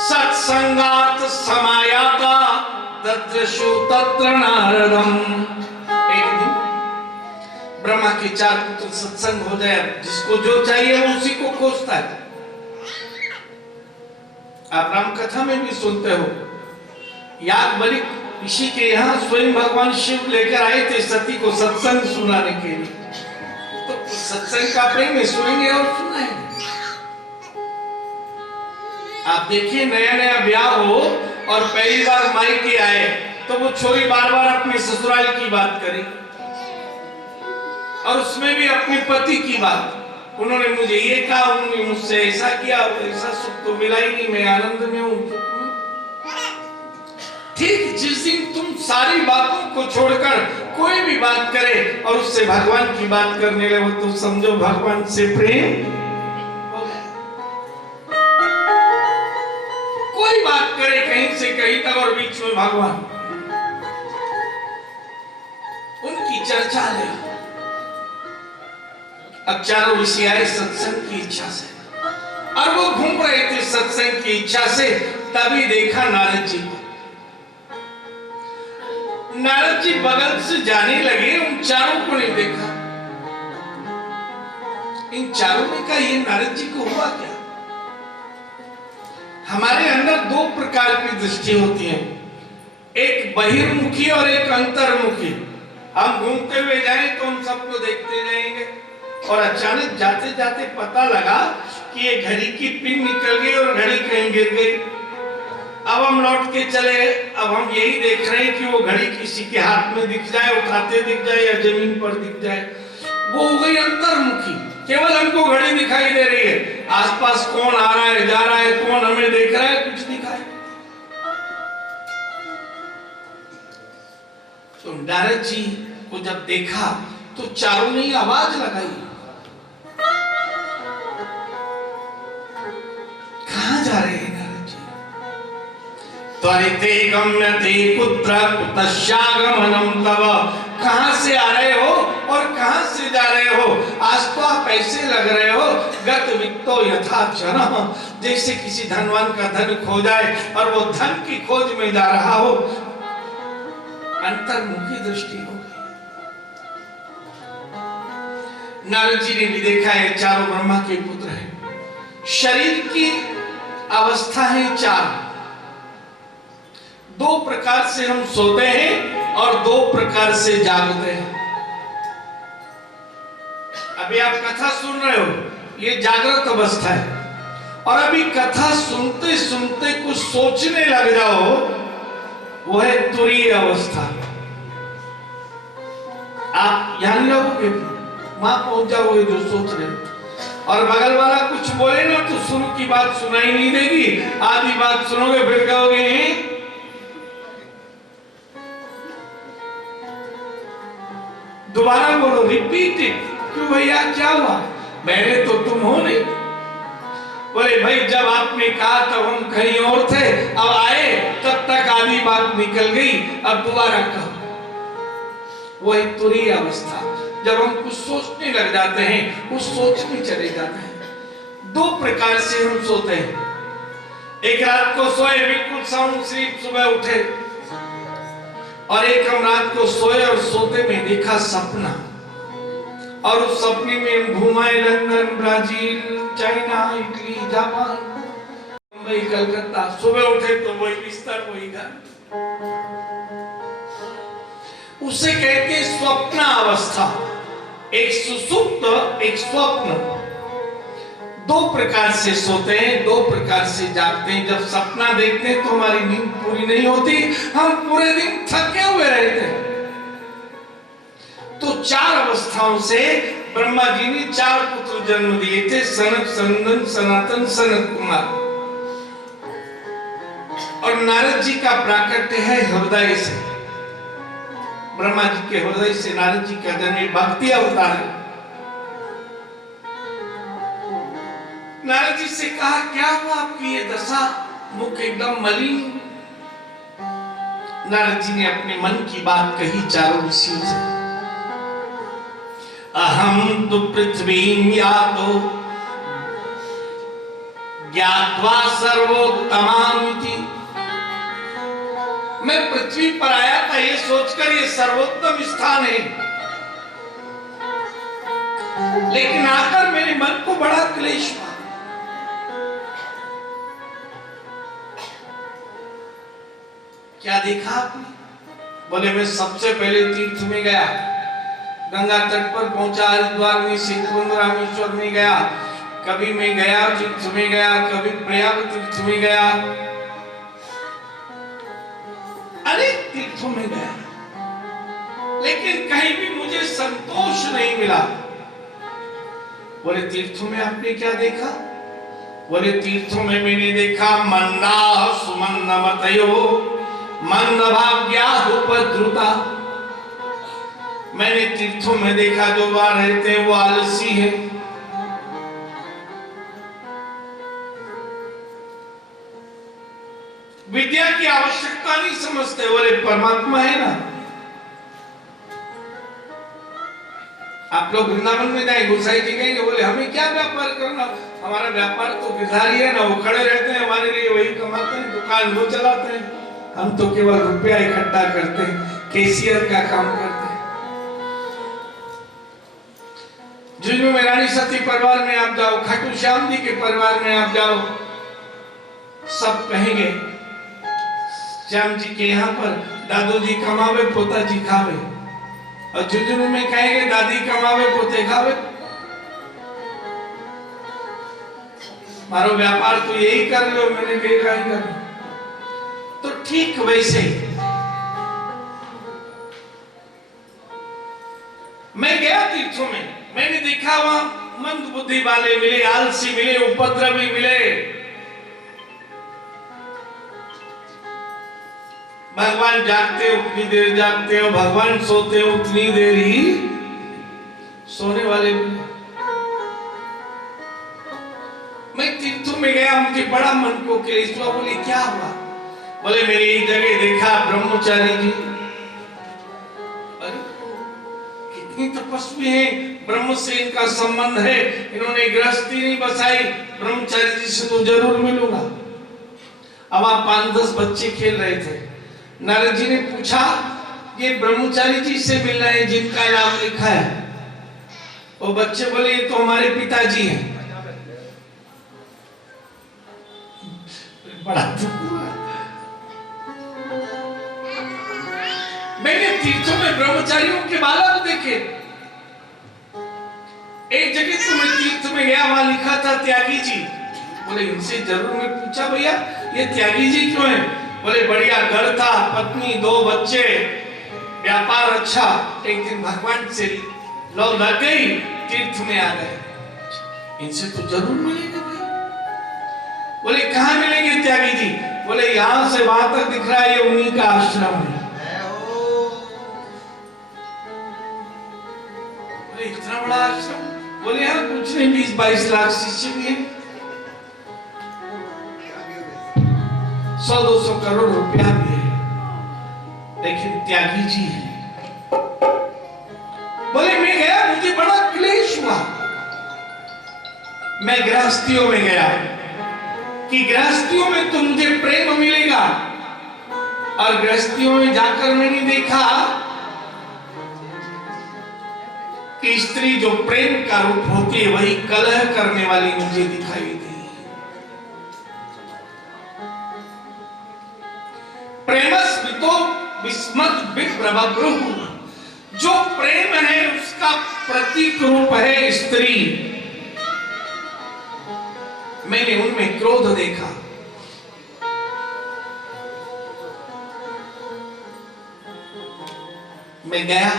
सत्संगात् समायाता तद्रशु तत्र नारदम्। एक दिन ब्रह्मा के चार पुत्र सत्संग हो जाए, जिसको जो चाहिए वो उसी को खोजता है। आप राम कथा में भी सुनते हो, याज्ञवल्क्य ऋषि के यहाँ स्वयं भगवान शिव लेकर आए थे सती को सत्संग सुनाने के लिए। तो सत्संग का प्रेम है, सुनेंगे और सुनाएंगे। आप देखिए नया नया ब्याह हो और पहली बार मायके आए तो वो छोरी बार बार अपने ससुराल की बात करे, और उसमें भी अपने पति की बात। उन्होंने मुझे ये कहा, उन्होंने मुझसे ऐसा किया, ऐसा सुख तो मिला ही नहीं, मैं आनंद में हूं। ठीक जिस दिन तुम सारी बातों को छोड़कर कोई भी बात करे और उससे भगवान की बात करने लगे, तो समझो भगवान से प्रेम हो गया। कोई बात करे कहीं से कहीं तक और बीच में भगवान, उनकी चर्चा ले। अब चारों ऋषि आए सत्संग की इच्छा से और वो घूम रहे थे सत्संग की इच्छा से, तभी देखा नारद जी को। नारद जी बगल से जाने लगे, उन चारों को नहीं देखा। इन चारों ने कहा ये नारद जी को हुआ क्या? हमारे अंदर दो प्रकार की दृष्टि होती है, एक बहिर्मुखी और एक अंतर्मुखी। हम घूमते हुए जाएं तो हम सबको देखते जाएंगे और अचानक जाते जाते पता लगा कि ये घड़ी की पिन निकल गई और घड़ी कहीं गिर गई। अब हम लौट के चले, अब हम यही देख रहे हैं कि वो घड़ी किसी के हाथ में दिख जाए, उठाते दिख जाए या जमीन पर दिख जाए। वो हो गई अंतर्मुखी, केवल हमको घड़ी दिखाई दे रही है, आसपास कौन आ रहा है जा रहा है, कौन हमें देख रहा है, कुछ दिखाई। तो नारद जी को जब देखा तो चारों ने आवाज लगाई, कहां जा रहे हैं नारद जी? त्वरिते गम्यते कुत्र कुतश्चागमनम तव। कहां से आ रहे हो और कहां से जा रहे हो? आज तो आप ऐसे लग रहे हो गत वित्तो यथा जनः, जैसे किसी धनवान का धन खो जाए और वो धन की खोज में जा रहा हो। अंतर्मुखी दृष्टि हो गई। नारद जी ने भी देखा है चारों ब्रह्मा के पुत्र हैं। शरीर की अवस्था है चार, दो प्रकार से हम सोते हैं और दो प्रकार से जागते हैं। अभी आप कथा सुन रहे हो, ये जागृत अवस्था है, और अभी कथा सुनते सुनते कुछ सोचने लग जाओ, वो है तुरीय अवस्था। आप यहां रहोगे, वहां पहुंच जाओगे जो सोच रहे हो, और बगल वाला कुछ बोले ना तो शुरू की बात सुनाई नहीं देगी, आधी बात सुनोगे फिर कहोगे दोबारा बोलो, रिपीट इट। क्यों भैया क्या हुआ? मैंने तो तुम हो नहीं। बोले भाई जब आपने कहा तब हम कहीं और थे, अब आए तब तक आधी बात निकल गई, अब दोबारा कहो। वो एक तुरीय अवस्था, जब हम कुछ सोचने लग जाते हैं, कुछ सोच में चले जाते हैं। दो प्रकार से हम सोते हैं, एक रात को सोए बिल्कुल साउंड स्लीप, सुबह उठे, और एक हम रात को सोए और सोते में देखा सपना, और उस सपने में घुमाए London, Brazil, China, Italy, Japan, Mumbai, Calcutta. सुबह उठे तो वही बिस्तर, वही घर। उसे कहते हैं स्वप्न अवस्था। एक सुसुप्त, एक स्वप्न। दो प्रकार से सोते हैं, दो प्रकार से जागते हैं। जब सपना देखते हैं तो हमारी नींद पूरी नहीं होती, हम पूरे दिन थके हुए रहते हैं। तो चार अवस्थाओं से ब्रह्मा जी ने चार पुत्र जन्म दिए थे, सनक, सनंदन, सनातन, सनत कुमार। और नारद जी का प्राकट्य है हृदय से। ब्रह्मा जी के हृदय से नारद जी का जन्म, भक्ति अवतार है। नारद जी से कहा क्या हुआ आपकी ये दशा, मुख एकदम मलिन। नारद जी ने अपने मन की बात कही चारों ऋषियों से। अहम तो पृथ्वी यातो ज्ञात्वा सर्वोत्तमामिति। मैं पृथ्वी पर आया था ये सोचकर ये सर्वोत्तम स्थान है, लेकिन आकर मेरे मन को बड़ा क्लेश हुआ। क्या देखा आपने? बोले मैं सबसे पहले तीर्थ में गया, गंगा तट पर पहुंचा, हरिद्वार में, सेतुबंध, रामेश्वर में गया, कभी मैं गया तीर्थ में गया, कभी प्रयाग तीर्थ में गया, अनेक तीर्थों में गया, लेकिन कहीं भी मुझे संतोष नहीं मिला। बोले तीर्थों में आपने क्या देखा? बोले तीर्थों में मैंने देखा मंदाः सुमन्नमतयो मंदभाग्याहुपद्रुता। मैंने तीर्थों में देखा जो वहां रहते हैं वो आलसी है, विद्या की आवश्यकता नहीं समझते। बोले परमात्मा है ना, आप लोग वृंदावन में जाए, गोसाई जी कहेंगे, बोले हमें क्या व्यापार करना, हमारा व्यापार तो गिरधारी है ना, वो खड़े रहते हैं हमारे लिए, वही कमाते हैं, दुकान वो चलाते हैं, हम तो केवल रुपया इकट्ठा करते हैं, कैशियर का काम करते हैं। झुंझुनू में रानी सती परिवार में आप जाओ, खाटू श्याम जी के परिवार में आप जाओ, सब कहेंगे श्याम जी के यहाँ पर दादू जी कमावे पोता जी खावे, और झुंझुनू में कहेंगे दादी कमावे पोते खावे। मारो व्यापार तो यही कर लो, मैंने देखा ही कर। तो ठीक वैसे मैं गया तीर्थों में, मैंने देखा वहां मंद बुद्धि वाले मिले, आलसी मिले, उपद्रवी मिले, भगवान जागते हो उतनी देर जागते हो, भगवान सोते हो उतनी देर ही सोने वाले मिले। मैं तीर्थों में गया, मुझे बड़ा मन को क्लेश हुआ। बोले क्या हुआ? बोले मेरी एक जगह देखा ब्रह्मचारी जी, कितनी तपस्वी है, ब्रह्म से इनका संबंध है, इन्होंने गृहस्थी नहीं बसाई, ब्रह्मचारी जी से तो जरूर मिलूंगा। अब आप 5-10 बच्चे खेल रहे थे, नारद जी ने पूछा ये ब्रह्मचारी जी से मिलना है जिनका नाम लिखा है? वो बच्चे बोले ये तो हमारे पिताजी हैं। बड़ा दुख हुआ। मैंने तीर्थों में ब्रह्मचारियों के बालक देखे। एक जगह तो मैं तीर्थ में गया, वहां लिखा था त्यागी जी। बोले इनसे जरूर मैं पूछा भैया ये त्यागी जी क्यों है? बोले बढ़िया घर था, पत्नी, 2 बच्चे, व्यापार अच्छा, एक दिन भगवान से लौ लग गई, तीर्थ में आ गए, इनसे तो जरूर मिलेंगे भाई। बोले कहाँ मिलेंगे त्यागी जी? बोले यहां से वहां तक दिख रहा है, ये उन्हीं का आश्रम है। बोले इतना बड़ा आश्रम? बोले यार कुछ नहीं, 20-22 लाख शिष्य भी है, 100-200 करोड़ रुपया भी है, लेकिन त्यागी जी है। बोले मैं गया, मुझे बड़ा क्लेश हुआ। मैं गृहस्थियों में गया कि गृहस्थियों में तो मुझे प्रेम मिलेगा, और गृहस्थियों में जाकर मैंने देखा कि स्त्री जो प्रेम का रूप होती है वही कलह करने वाली मुझे दिखाई दी। प्रेमस्मितो विस्मत विप्रभब्रुः, जो प्रेम है उसका प्रतीक रूप है स्त्री। मैंने उनमें क्रोध देखा। मैं गया,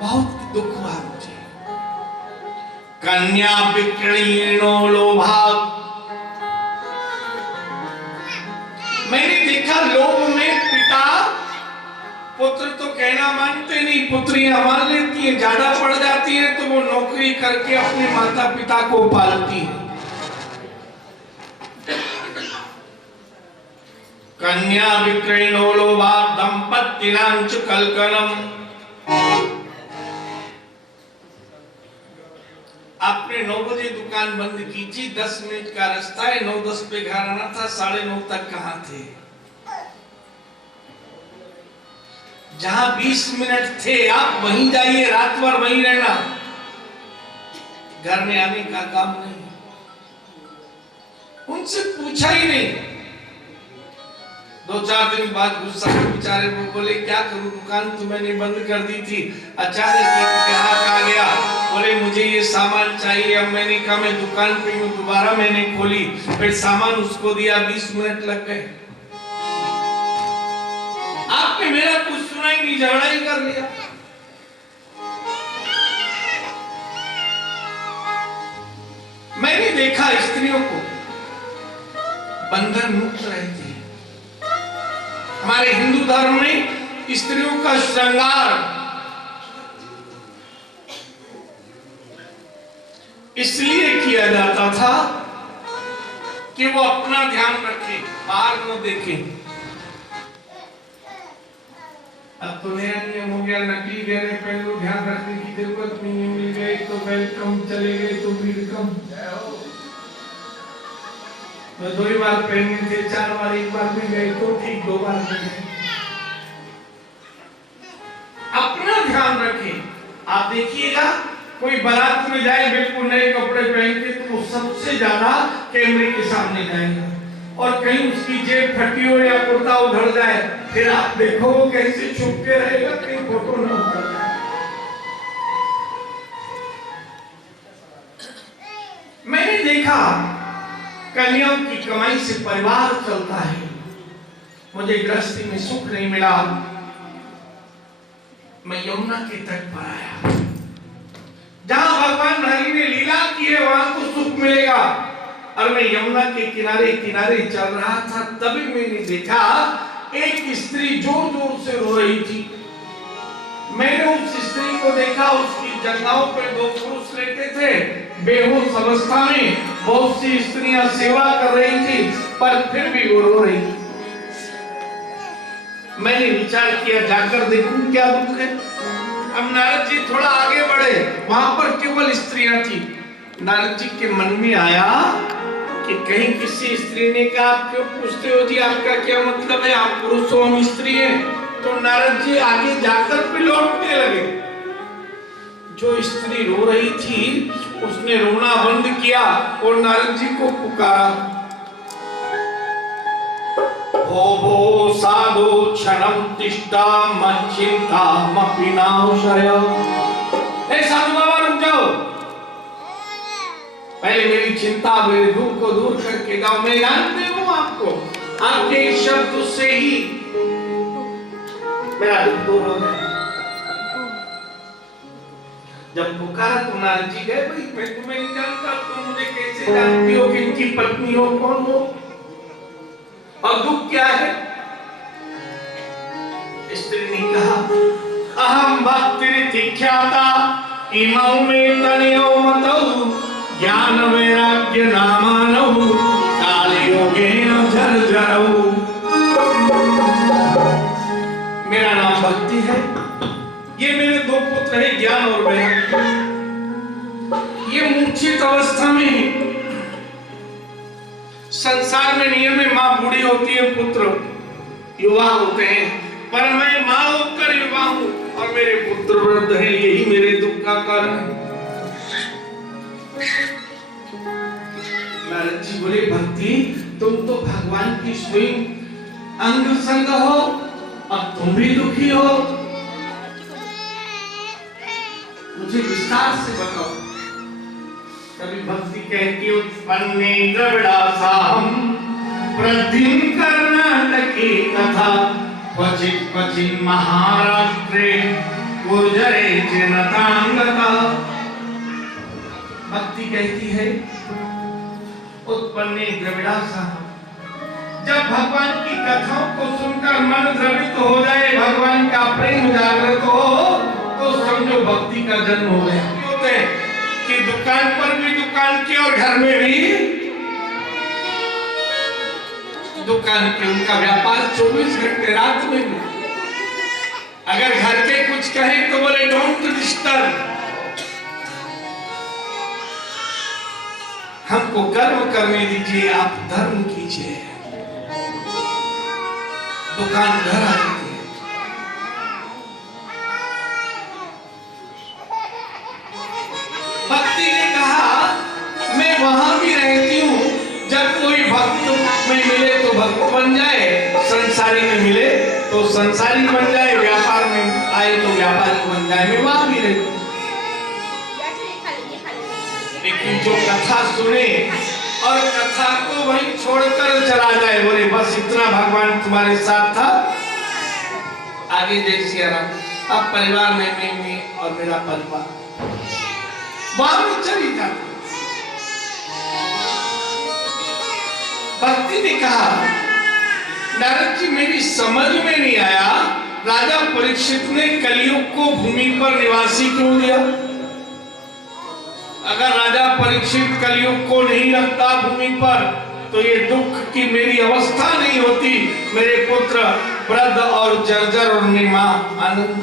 बहुत दुख हुआ मुझे। कन्या विक्रीर्णो लोभात्, मैंने देखा लोभ में पिता, पुत्र तो कहना मानते नहीं, पुत्रियां मान लेती हैं, ज्यादा पड़ जाती है तो वो नौकरी करके अपने माता पिता को पालती है। कन्या विक्रयणो लोभात् दंपत्तिनां च कलकलम्। आपने 9 बजे दुकान बंद की थी, 10 मिनट का रास्ता है, 9:10 पे घर आना था, 9:30 तक कहां थे? जहां 20 मिनट थे आप वहीं जाइए, रात भर वहीं रहना, घर में आने का काम नहीं। उनसे पूछा ही नहीं। 2-4 दिन बाद गुस्सा में बेचारे वो बोले क्या करूं, दुकान तो मैंने बंद कर दी थी, अचानक एक ग्राहक आ गया, बोले मुझे ये सामान चाहिए। अब मैंने कहा मैं दुकान पे हूं, दोबारा मैंने खोली, फिर सामान उसको दिया, 20 मिनट लग गए। आपने मेरा कुछ सुना ही नहीं, झगड़ा ही कर लिया। मैंने देखा स्त्रियों को बंधन मुक्त रहती है। हमारे हिंदू धर्म में स्त्रियों का श्रृंगार इसलिए किया जाता था कि वो अपना ध्यान रखें, बाहर न देखें। अब तो नया नियम हो गया, नकली गहने पहन लो, ध्यान रखने की जरूरत नहीं है, मिल गए तो वेलकम, चले गए तो वेलकम। तो 2 बार पहने थे, 4 बार, 1 बार में गए तो ठीक, 2 बार में गए। अपना ध्यान रखें। आप देखिएगा कोई बारात में जाए बिल्कुल नए कपड़े पहन के, तो वो सबसे ज्यादा कैमरे के सामने जाएगा, और कहीं उसकी जेब फटी हो या कुर्ता उधड़ जाए, फिर आप देखो वो कैसे छुप के रहेगा, कहीं फोटो ना उधड़ जाए। मैंने देखा कन्याओं की कमाई से परिवार चलता है। मुझे गृहस्थी में सुख नहीं मिला, मैं यमुना के तट पर आया। जहां भगवान हरि ने लीला की है वहां तो सुख मिलेगा, और मैं यमुना के किनारे किनारे चल रहा था, तभी मैंने देखा एक स्त्री जोर जोर से रो रही थी। मैंने उस स्त्री को देखा, उसकी जंघाओं पर 2 पुरुष लेटे थे, बेहोश अवस्था में। बहुत सी स्त्रियां सेवा कर रही थी, पर फिर भी वो रो रही थी। मैंने विचार किया जाकर देखूं क्या दुख है। अब नारद जी थोड़ा आगे बढ़े, वहां पर केवल स्त्रियां थी। नारद जी के मन में आया कि कहीं किसी स्त्री ने कहा, आप क्यों पूछते हो जी, आपका क्या मतलब है, आप पुरुष हो हम स्त्री हैं। तो नारद जी आगे जाकर भी लौटने लगे। जो स्त्री रो रही थी उसने रोना बंद किया और नारद जी को पुकारा, भो साधु क्षणं तिष्ठा मच्चिन्तामपि नाशय। हे साधु बाबा रुक जाओ, पहले मेरी चिंता, मेरे दुख को दूर करके जाओ। मैं जानती हूँ आपको, आपके इस शब्द से ही मेरा दुख दूर हो गया। जब पुकारा तो नारद जी गए, भाई मैं तुम्हें नहीं जानता, तुम मुझे कैसे जानती हो कि इनकी पत्नी हो, कौन हो, और दुख क्या है। स्त्री ने कहा, अहम भक्ति ख्याता इमौ में तनयो मतौ ज्ञान वैराग्य नामानौ कालयोगेन जर्जरौ। मेरा नाम भक्ति है, ये मेरे 2 पुत्र हैं ज्ञान और वैराग्य। ये मूर्छित अवस्था में, संसार में नियम में माँ बूढ़ी होती है, पुत्र युवा होते हैं, पर मैं माँ होकर युवा हूँ और मेरे पुत्र वृद्ध हैं, यही मेरे दुख का कारण है। नारद जी बोले, भक्ति तुम तो भगवान की स्वयं अंग संग हो, अब तुम भी दुखी हो, मुझे विस्तार से बताओ। कभी भक्ति कहती, उत्पन्ने द्रविड़ासाहं प्रद्युम्न कर्नाटके तथा क्वचित् क्वचिन् महाराष्ट्रे गुर्जरे चिन्तांगता। भक्ति कहती है, उत्पन्ने द्रविड़ासाहं, जब भगवान की कथाओं को सुनकर मन द्रवित हो जाए, भगवान का प्रेम जागृत हो, तो समझो भक्ति का जन्म हो गया। होते हैं कि दुकान पर भी दुकान के और घर में भी दुकान के, उनका व्यापार 24 घंटे, रात में भी। अगर घर के कुछ कहें तो बोले डोंट डिस्टर्ब। हमको कर्म करने दीजिए, आप धर्म कीजिए। दुकान घर आ जाती है। भक्ति ने कहा, मैं वहां भी रहती हूँ, जब कोई भक्त में मिले तो भक्त बन जाए, संसारी में मिले तो संसारी बन जाए, व्यापार में आए तो व्यापारी बन जाए, मैं वहां भी रहती हूँ। लेकिन जो कथा सुने और कथा को वहीं छोड़कर चला जाए, बोले बस इतना भगवान तुम्हारे साथ था, आगे जय सिया राम। अब परिवार में मैं और मेरा परिवार वहां चली जाती। भक्ति ने कहा, नारद जी मेरी समझ में नहीं आया, राजा परीक्षित ने कलियुग को भूमि पर निवासी क्यों दिया? अगर राजा परीक्षित कलियुग को नहीं रखता भूमि पर, तो ये दुख की मेरी अवस्था नहीं होती, मेरे पुत्र वृद्ध और जर्जर और निर्मा आनंद।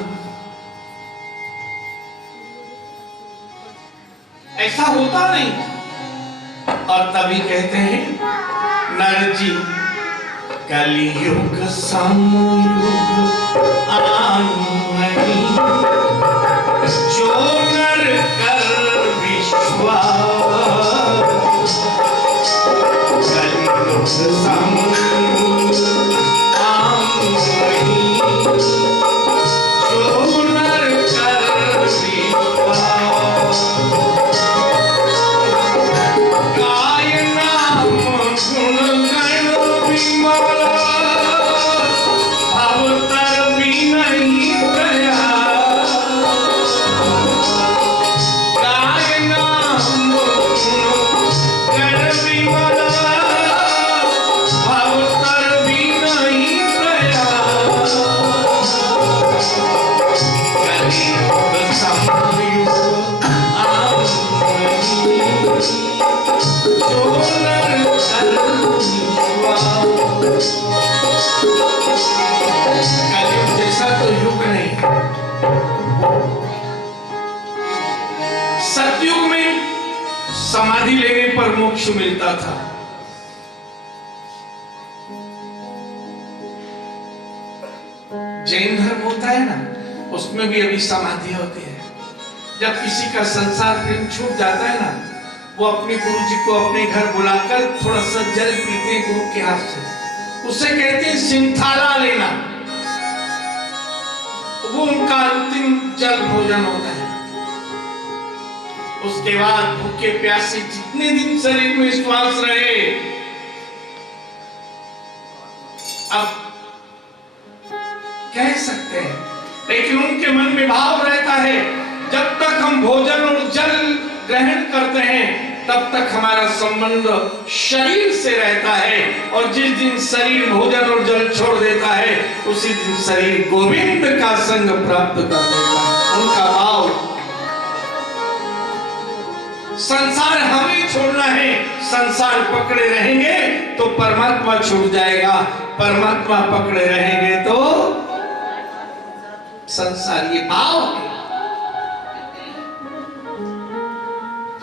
ऐसा होता नहीं। और तभी कहते हैं नर जी कलियुग समयुग आनी, जो नर कर विश्वास, कलियुग समयुग आनी, जो नर कर विश्वास, गाय नाम गुण गण विमल, अवतर भी नहीं गया, गाय नाम गुण गण विमल, अवतर भी नहीं गया, कलियुग समयुग आनी, जो नर कर विश्वास। कलियुग जैसा तो युग नहीं। सतयुग में समाधि लेने पर मोक्ष मिलता था। जैन धर्म होता है ना, उसमें भी अभी समाधि होती है। जब किसी का संसार प्रेम छूट जाता है ना, वो अपने गुरु जी को अपने घर बुलाकर थोड़ा सा जल पीते हैं गुरु के हाथ से, उसे कहते हैं सिंथाला लेना। वो उनका अंतिम जल भोजन होता है। उसके बाद भूखे प्यासे जितने दिन शरीर में श्वास रहे, अब कह सकते हैं, लेकिन उनके मन में भाव रहता है जब तक हम भोजन और जल ग्रहण करते हैं तब तक हमारा संबंध शरीर से रहता है, और जिस दिन शरीर भोजन और जल छोड़ देता है उसी दिन शरीर गोविंद का संग प्राप्त कर देता है। उनका भाव संसार हमें छोड़ना है, संसार पकड़े रहेंगे तो परमात्मा छूट जाएगा, परमात्मा पकड़े रहेंगे तो संसार। ये भाव है।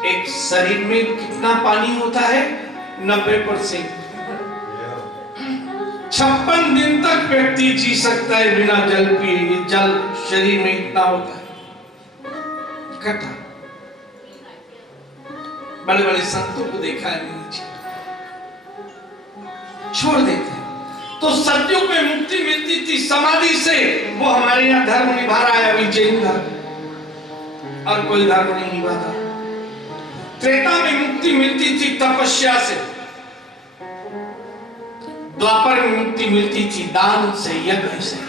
एक शरीर में कितना पानी होता है? 90%। 56 दिन तक व्यक्ति जी सकता है बिना जल पिए। जल शरीर में इतना होता है इकट्ठा। बड़े बड़े संतों को देखा है, छोड़ देते हैं। तो सतयुग में मुक्ति मिलती थी समाधि से, वो हमारे यहाँ धर्म निभा रहा है अभी जैन धर्म, और कोई धर्म नहीं निभाता। त्रेता में मुक्ति मिलती थी तपस्या से, द्वापर में मुक्ति मिलती थी दान से, यज्ञ से,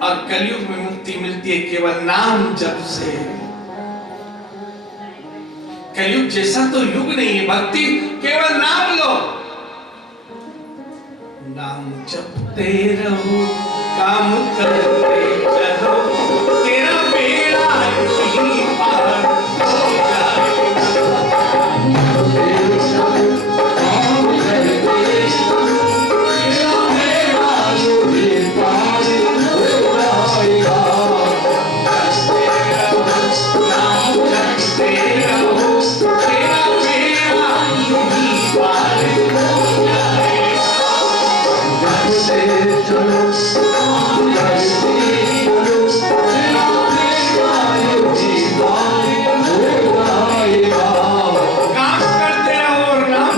और कलयुग में मुक्ति मिलती है केवल नाम जप से। कलयुग जैसा तो युग नहीं है। भक्ति केवल नाम लो, नाम जपते रहो, काम करते चलो, तेरा बेड़ा यूं पार हो जाएगा। काम करते चलो, तेरा बेड़ा यूं पार हो जाएगा। नाम जपते रहो, तेरा बेड़ा यूं पार हो जाएगा। चलो काम करते रहो और नाम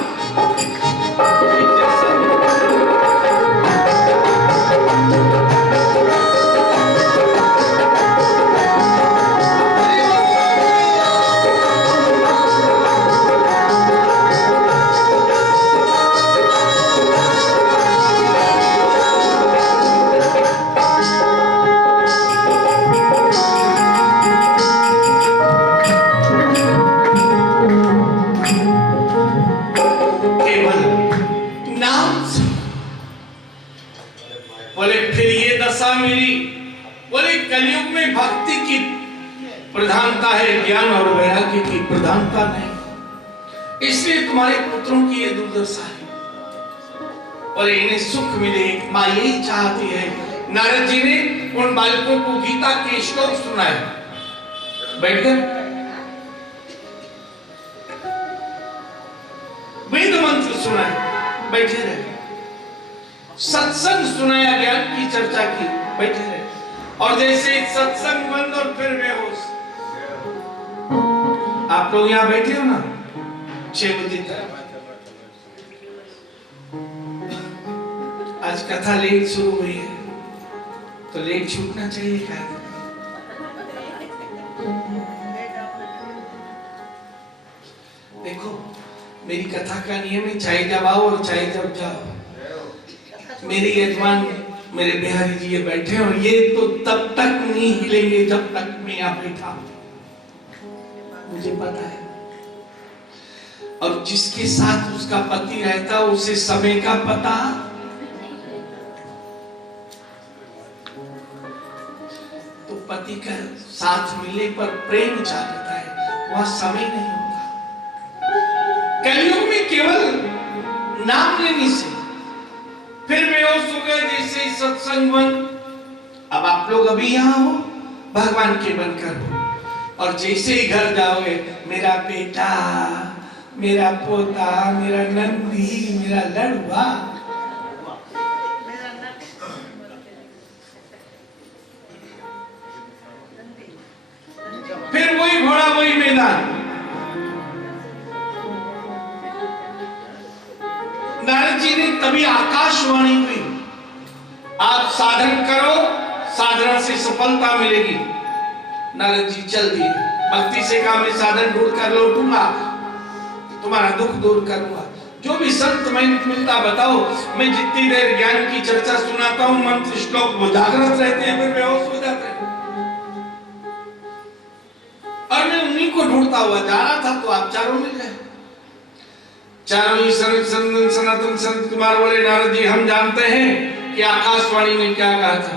कलयुग में भक्ति की प्रधानता है, ज्ञान और वैराग्य की प्रधानता नहीं। इसलिए तुम्हारे पुत्रों की ये दुर्दशा है। और इन्हें सुख मिले, माँ यही चाहती है। नारद जी ने उन बालकों को गीता के श्लोक सुनाए, बैठकर वेद मंत्र सुनाए, बैठे रहे, सत्संग सुनाया, ज्ञान की चर्चा की, बैठे रहे। और जैसे सत्संग बंद और फिर बेहोश। आप लोग यहाँ बैठे हो ना 6 बजे तक, आज कथा लेट शुरू हुई है तो लेट छूटना चाहिए क्या? देखो मेरी कथा का नियम है, चाहे जब आओ और चाहे जब जाओ। मेरे यजमान मेरे बिहारी जी ये बैठे और ये तो तब तक नहीं हिलेंगे जब तक मैं यहाँ बैठा, मुझे पता है। और जिसके साथ उसका पति रहता उसे समय का पता, तो पति का साथ मिलने पर प्रेम जागता है, वहां समय नहीं होता। कलयुग में केवल नाम लेने से फिर बेहोश हो गए जैसे सत्संग बंद। अब आप लोग अभी यहाँ हो, भगवान के बनकर हो, और जैसे ही घर जाओगे, मेरा बेटा, मेरा पोता, मेरा नंदी, मेरा लड़ुआ, फिर वही घोड़ा वही मैदान। नारद जी ने तभी आकाशवाणी हुई, आप साधन करो, साधना से सफलता मिलेगी। नारद जी चल दिए, भक्ति से कहा मैं साधन ढूंढ कर लौटूंगा, तुम्हारा दुख दूर करूंगा। जो भी संत में मिलता बताओ, मैं जितनी देर ज्ञान की चर्चा सुनाता हूँ, मंत्र श्लोक, वो जागृत रहते हैं, फिर बेहोश हो जाते हैं। और मैं उन्हीं को ढूंढता हुआ जा रहा था तो आप चारों मिल गए। चारों ही सनातन संत कुमार बोले, नारद जी हम जानते हैं कि आकाशवाणी ने क्या कहा था।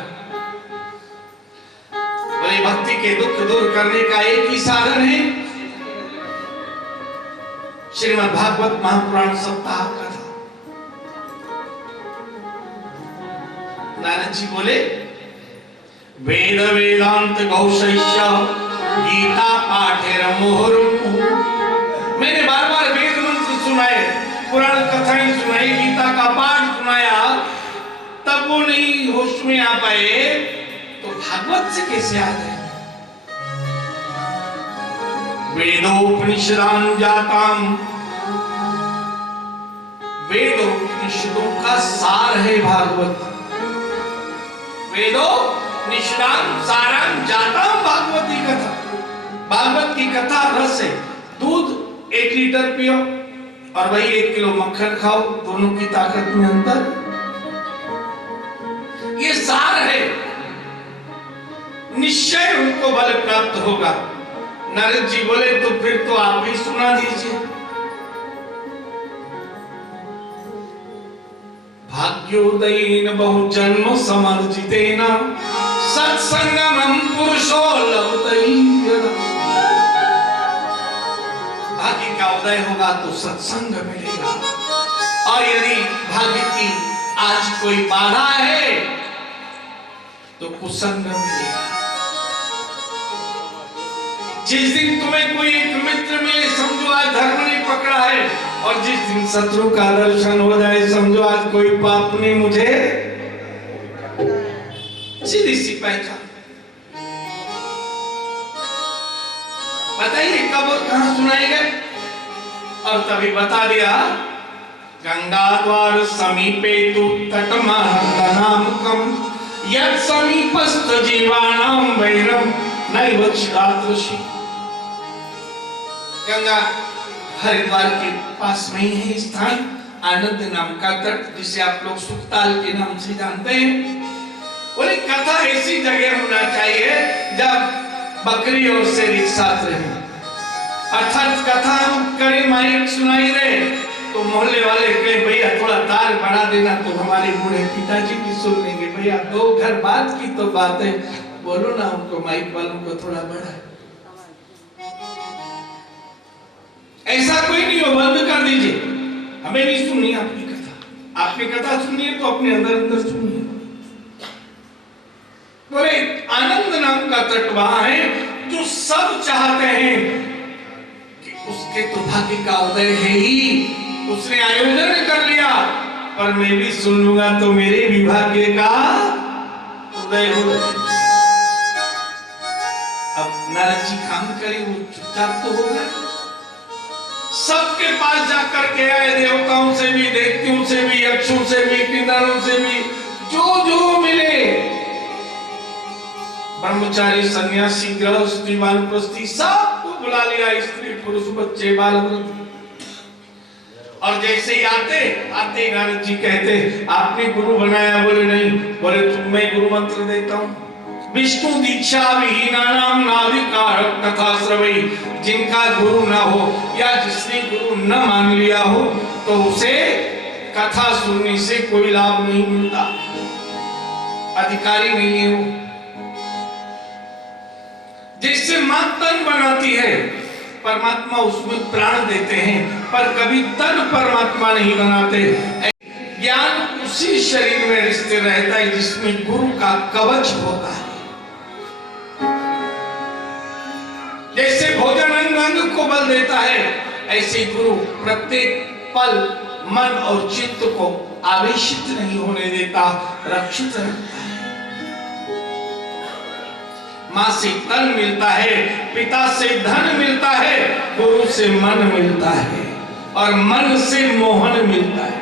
बोले भक्ति के दुख दूर करने का एक ही साधन है, श्रीमद् भागवत महापुराण सप्ताह कथा। नारद जी बोले वेद वेदांत गौशैष्य गीता पाठेर मुहुर्मुहुः। मैंने बार बार वेद मंत्र सुनाए, पुराण कथाएं सुनाई, गीता का पाठ सुनाया, तब वो नहीं होश में आ पाए तो भागवत से कैसे आ जाए? वेदोपनिषदां जाताम, वेदोपनिषदों का सार है भागवत। वेदोपनिषदां सारां जाताम भागवती कथा। भागवत की कथा रस है। दूध 1 लीटर पियो और वही 1 किलो मक्खन खाओ, दोनों की ताकत में अंतर। ये सार है, निश्चय उनको बल प्राप्त होगा। नारद जी बोले तो फिर तो आप भी सुना दीजिए। भाग्योदयेन बहुजन्म समर्जितेन सत्संगमं पुरुषो लभते। भाग्य का उदय होगा तो सत्संग मिलेगा, और यदि भाग्य की आज कोई बाधा है तो कुसंग मिलेगा। जिस दिन तुम्हें कोई एक मित्र मिले समझो आज धर्म ने पकड़ा है, और जिस दिन शत्रु का दर्शन हो जाए समझो आज कोई पाप ने मुझे। सीधी सी पहचान। बताइए कब और कहां सुनाए गए? और तभी बता दिया, गंगा द्वार समीपे तु तटमहर्दनामकं यत् समीपस्थ जीवानां वैरम नैव छात्रषि। गंगा हरिद्वार के पास में ही है स्थान, आनंद नाम का तट, जिसे आप लोग सुखताल के नाम से जानते हैं। बोले कथा ऐसी जगह होना चाहिए जब बकरी और शेर एक साथ रहे, अर्थात कथा हम करें, माइक सुनाई रहे तो मोहल्ले वाले कहे भैया थोड़ा ताल बढ़ा देना, तो हमारे बूढ़े पिताजी भी सुन लेंगे। भैया 2 घर बाद की तो बात है, बोलो ना उनको, माइक वालों को थोड़ा बढ़ा। ऐसा कोई नहीं हो, बंद कर दीजिए, हमें नहीं सुननी आपकी कथा। आप आपकी कथा सुनिए तो अपने अंदर अंदर सुनिए। बोले आनंद नाम का तट वहां है जो सब चाहते हैं कि उसके तो भाग्य का उदय है ही, उसने आयोजन कर लिया, पर मैं भी सुन लूंगा तो मेरे भी भाग्य का उदय हो। अब नारद जी काम करे, वो चुपचाप तो हो गए। सबके पास जाकर के आए, देवताओं से भी, दैत्यों से भी, यक्षों से भी, किन्नरों से भी, जो जो मिले, ब्रह्मचारी, सन्यासी, गृहस्थी, वानप्रस्थी, सबको बुला लिया, स्त्री पुरुष बच्चे बाल वृद्ध। और जैसे ही आते नारद जी कहते आपने गुरु बनाया? बोले नहीं। बोले तुम मैं गुरु मंत्र देता हूं। विष्णु दीक्षा विहीनानाम नाधिकार कथा श्रवई, जिनका गुरु ना हो या जिसने गुरु न मान लिया हो तो उसे कथा सुनने से कोई लाभ नहीं मिलता, अधिकारी नहीं है वो। जैसे मां तन बनाती है, परमात्मा उसमें प्राण देते हैं, पर कभी तन परमात्मा नहीं बनाते। ज्ञान उसी शरीर में रिश्ते रहता है जिसमें गुरु का कवच होता है। जैसे भोजन अंग अंग को बल देता है, ऐसे गुरु प्रत्येक पल मन और चित्त को आवेशित नहीं होने देता, रक्षित रखता है। मां से तन मिलता है, पिता से धन मिलता है, गुरु से मन मिलता है और मन से मोहन मिलता है।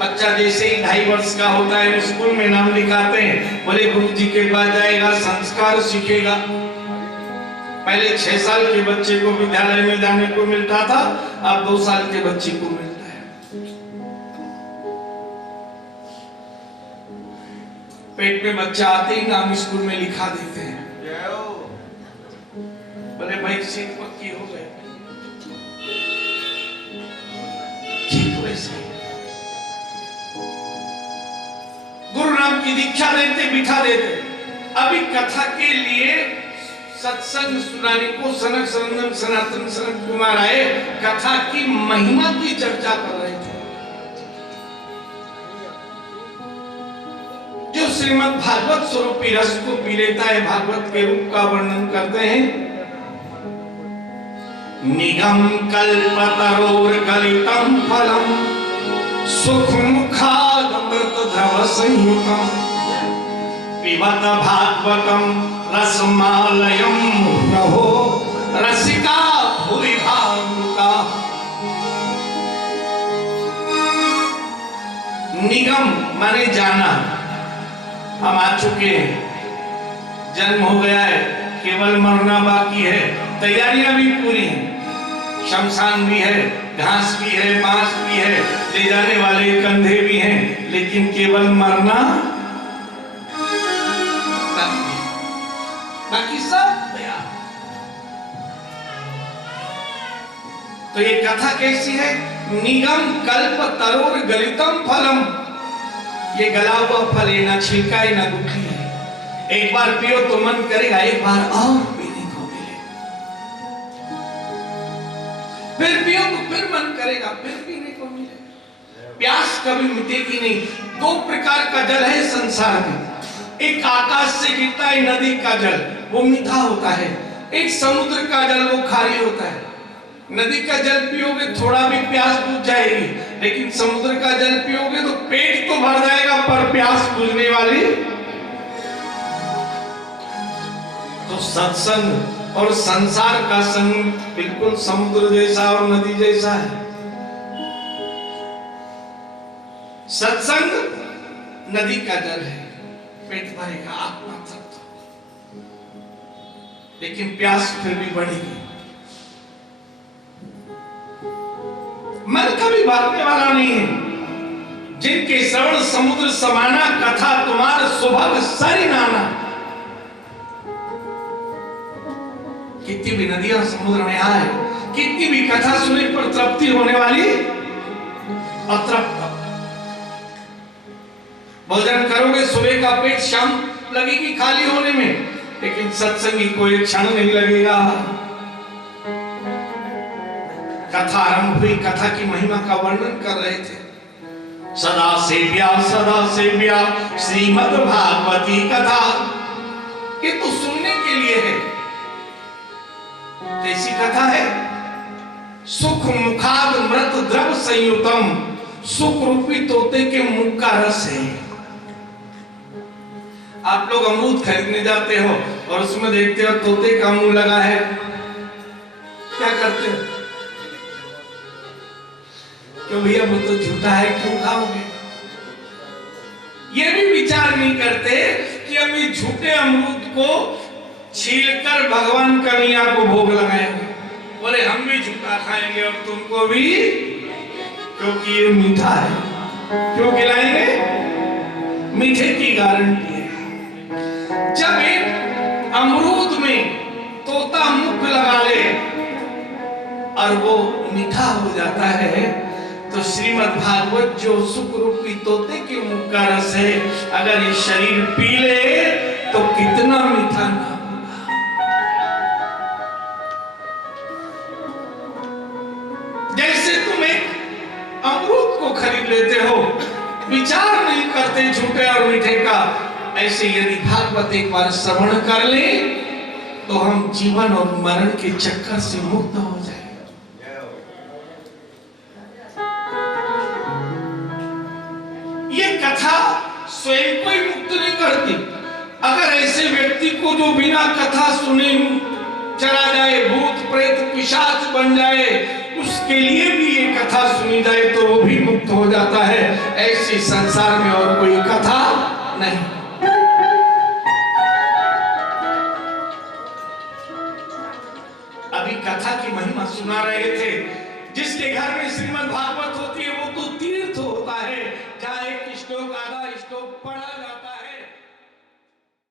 बच्चा जैसे ही 2.5 वर्ष का होता है, स्कूल में नाम लिखाते हैं, बोले गुरु जी के पास जाएगा, संस्कार सीखेगा। पहले 6 साल के बच्चे को विद्यालय में जाने को मिलता था, अब 2 साल के बच्चे को मिलता है। पेट में बच्चा आते ही नाम स्कूल में लिखा देते हैं। बोले भाई सीट पक्की हो गई, ठीक वैसे गुरु नाम की दीक्षा देते, बिठा देते। अभी कथा के लिए सत्संग सुनाने को सनक सनंदन सनातन सनत कुमार आए, कथा की महिमा की चर्चा कर रहे थे। जो श्रीमद् भागवत स्वरूपी रस को पी लेता है, भागवत के रूप का वर्णन करते हैं। निगम कल्पतरोर गलितम फलम सुखमुखादमृत द्रव संयुतम पिबत भागवतम रसमालयम मुहुः रसिका भुवि भावुका। निगम माने जाना, हम आ चुके हैं, जन्म हो गया है, केवल मरना बाकी है, तैयारियां भी पूरी हैं, शमशान भी है, घास भी है, बांस भी है, ले जाने वाले कंधे भी हैं, लेकिन केवल मरना बाकी सब तैयार। तो ये कथा कैसी है? निगम कल्प तरोर गलितम फलम, ये गला हुआ फल है, ना छिलका है ना गुठली है। एक बार पियो तो मन करेगा एक बार और पीने को मिले, फिर पियो तो फिर मन करेगा फिर पीने को मिले। प्यास कभी मिटेगी नहीं। 2 प्रकार का जल है संसार में, एक आकाश से गिरता है नदी का जल, वो मीठा होता है। एक समुद्र का जल, वो खारी होता है। नदी का जल पियोगे थोड़ा भी प्यास बुझ जाएगी, लेकिन समुद्र का जल पियोगे तो पेट तो भर जाएगा पर प्यास बुझने वाली। तो सत्संग और संसार का संग बिल्कुल समुद्र जैसा और नदी जैसा है। सत्संग नदी का जल है, पेट भरेगा, आत्मा तृप्त होगी, लेकिन प्यास फिर भी बढ़ेगी। मन कभी भागने वाला नहीं है। जिनके श्रवण समुद्र समाना, कथा तुम्हार सुभग सरि नाना। कितनी भी नदियां समुद्र में आए, कितनी भी कथा सुने पर तृप्ति होने वाली अतृप्त। भोजन करोगे सुबह का पेट शाम लगेगी खाली होने में, लेकिन सत्संगी को एक क्षण नहीं लगेगा। कथा आरंभ हुई, कथा की महिमा का वर्णन कर रहे थे। सदा सेव्या श्रीमद् भागवती कथा। ये तो सुनने के लिए है। कैसी कथा है? सुख मुखाद मृत द्रव संयुतम, सुख रूपी तोते के मुख का रस है। आप लोग अमरूद खरीदने जाते हो और उसमें देखते हो तोते का मुंह लगा है, क्या करते हो? क्यों भैया, वो तो झूठा है, क्यों खाओगे? ये भी विचार नहीं करते कि हम इस झूठे अमरूद को छीलकर भगवान कन्हैया को भोग लगाएंगे। बोले हम भी झूठा खाएंगे और तुमको भी, क्योंकि ये मीठा है। क्यों खिलाएंगे? मीठे की गारंटी है। जब एक अमरूद में तोता मुख लगा ले और वो मीठा हो जाता है, तो श्रीमद् भागवत जो सुख रूपी तोते के मुख का रस है, अगर ये शरीर पी ले तो कितना मीठा ना होगा। जैसे तुम एक अमरूद को खरीद लेते हो, विचार नहीं करते झूठे और मीठे का, ऐसे यदि भागवत एक बार श्रवण कर ले तो हम जीवन और मरण के चक्कर से मुक्त हो जाए। ये कथा स्वयं को ही मुक्त नहीं करती। अगर ऐसे व्यक्ति को जो बिना कथा सुने चला जाए, भूत प्रेत पिशाच बन जाए, उसके लिए भी ये कथा सुनी जाए तो वो भी मुक्त हो जाता है। ऐसे संसार में और कोई कथा नहीं। अभी कथा की महिमा सुना रहे थे। जिसके घर में श्रीमद् भागवत होती है वो तो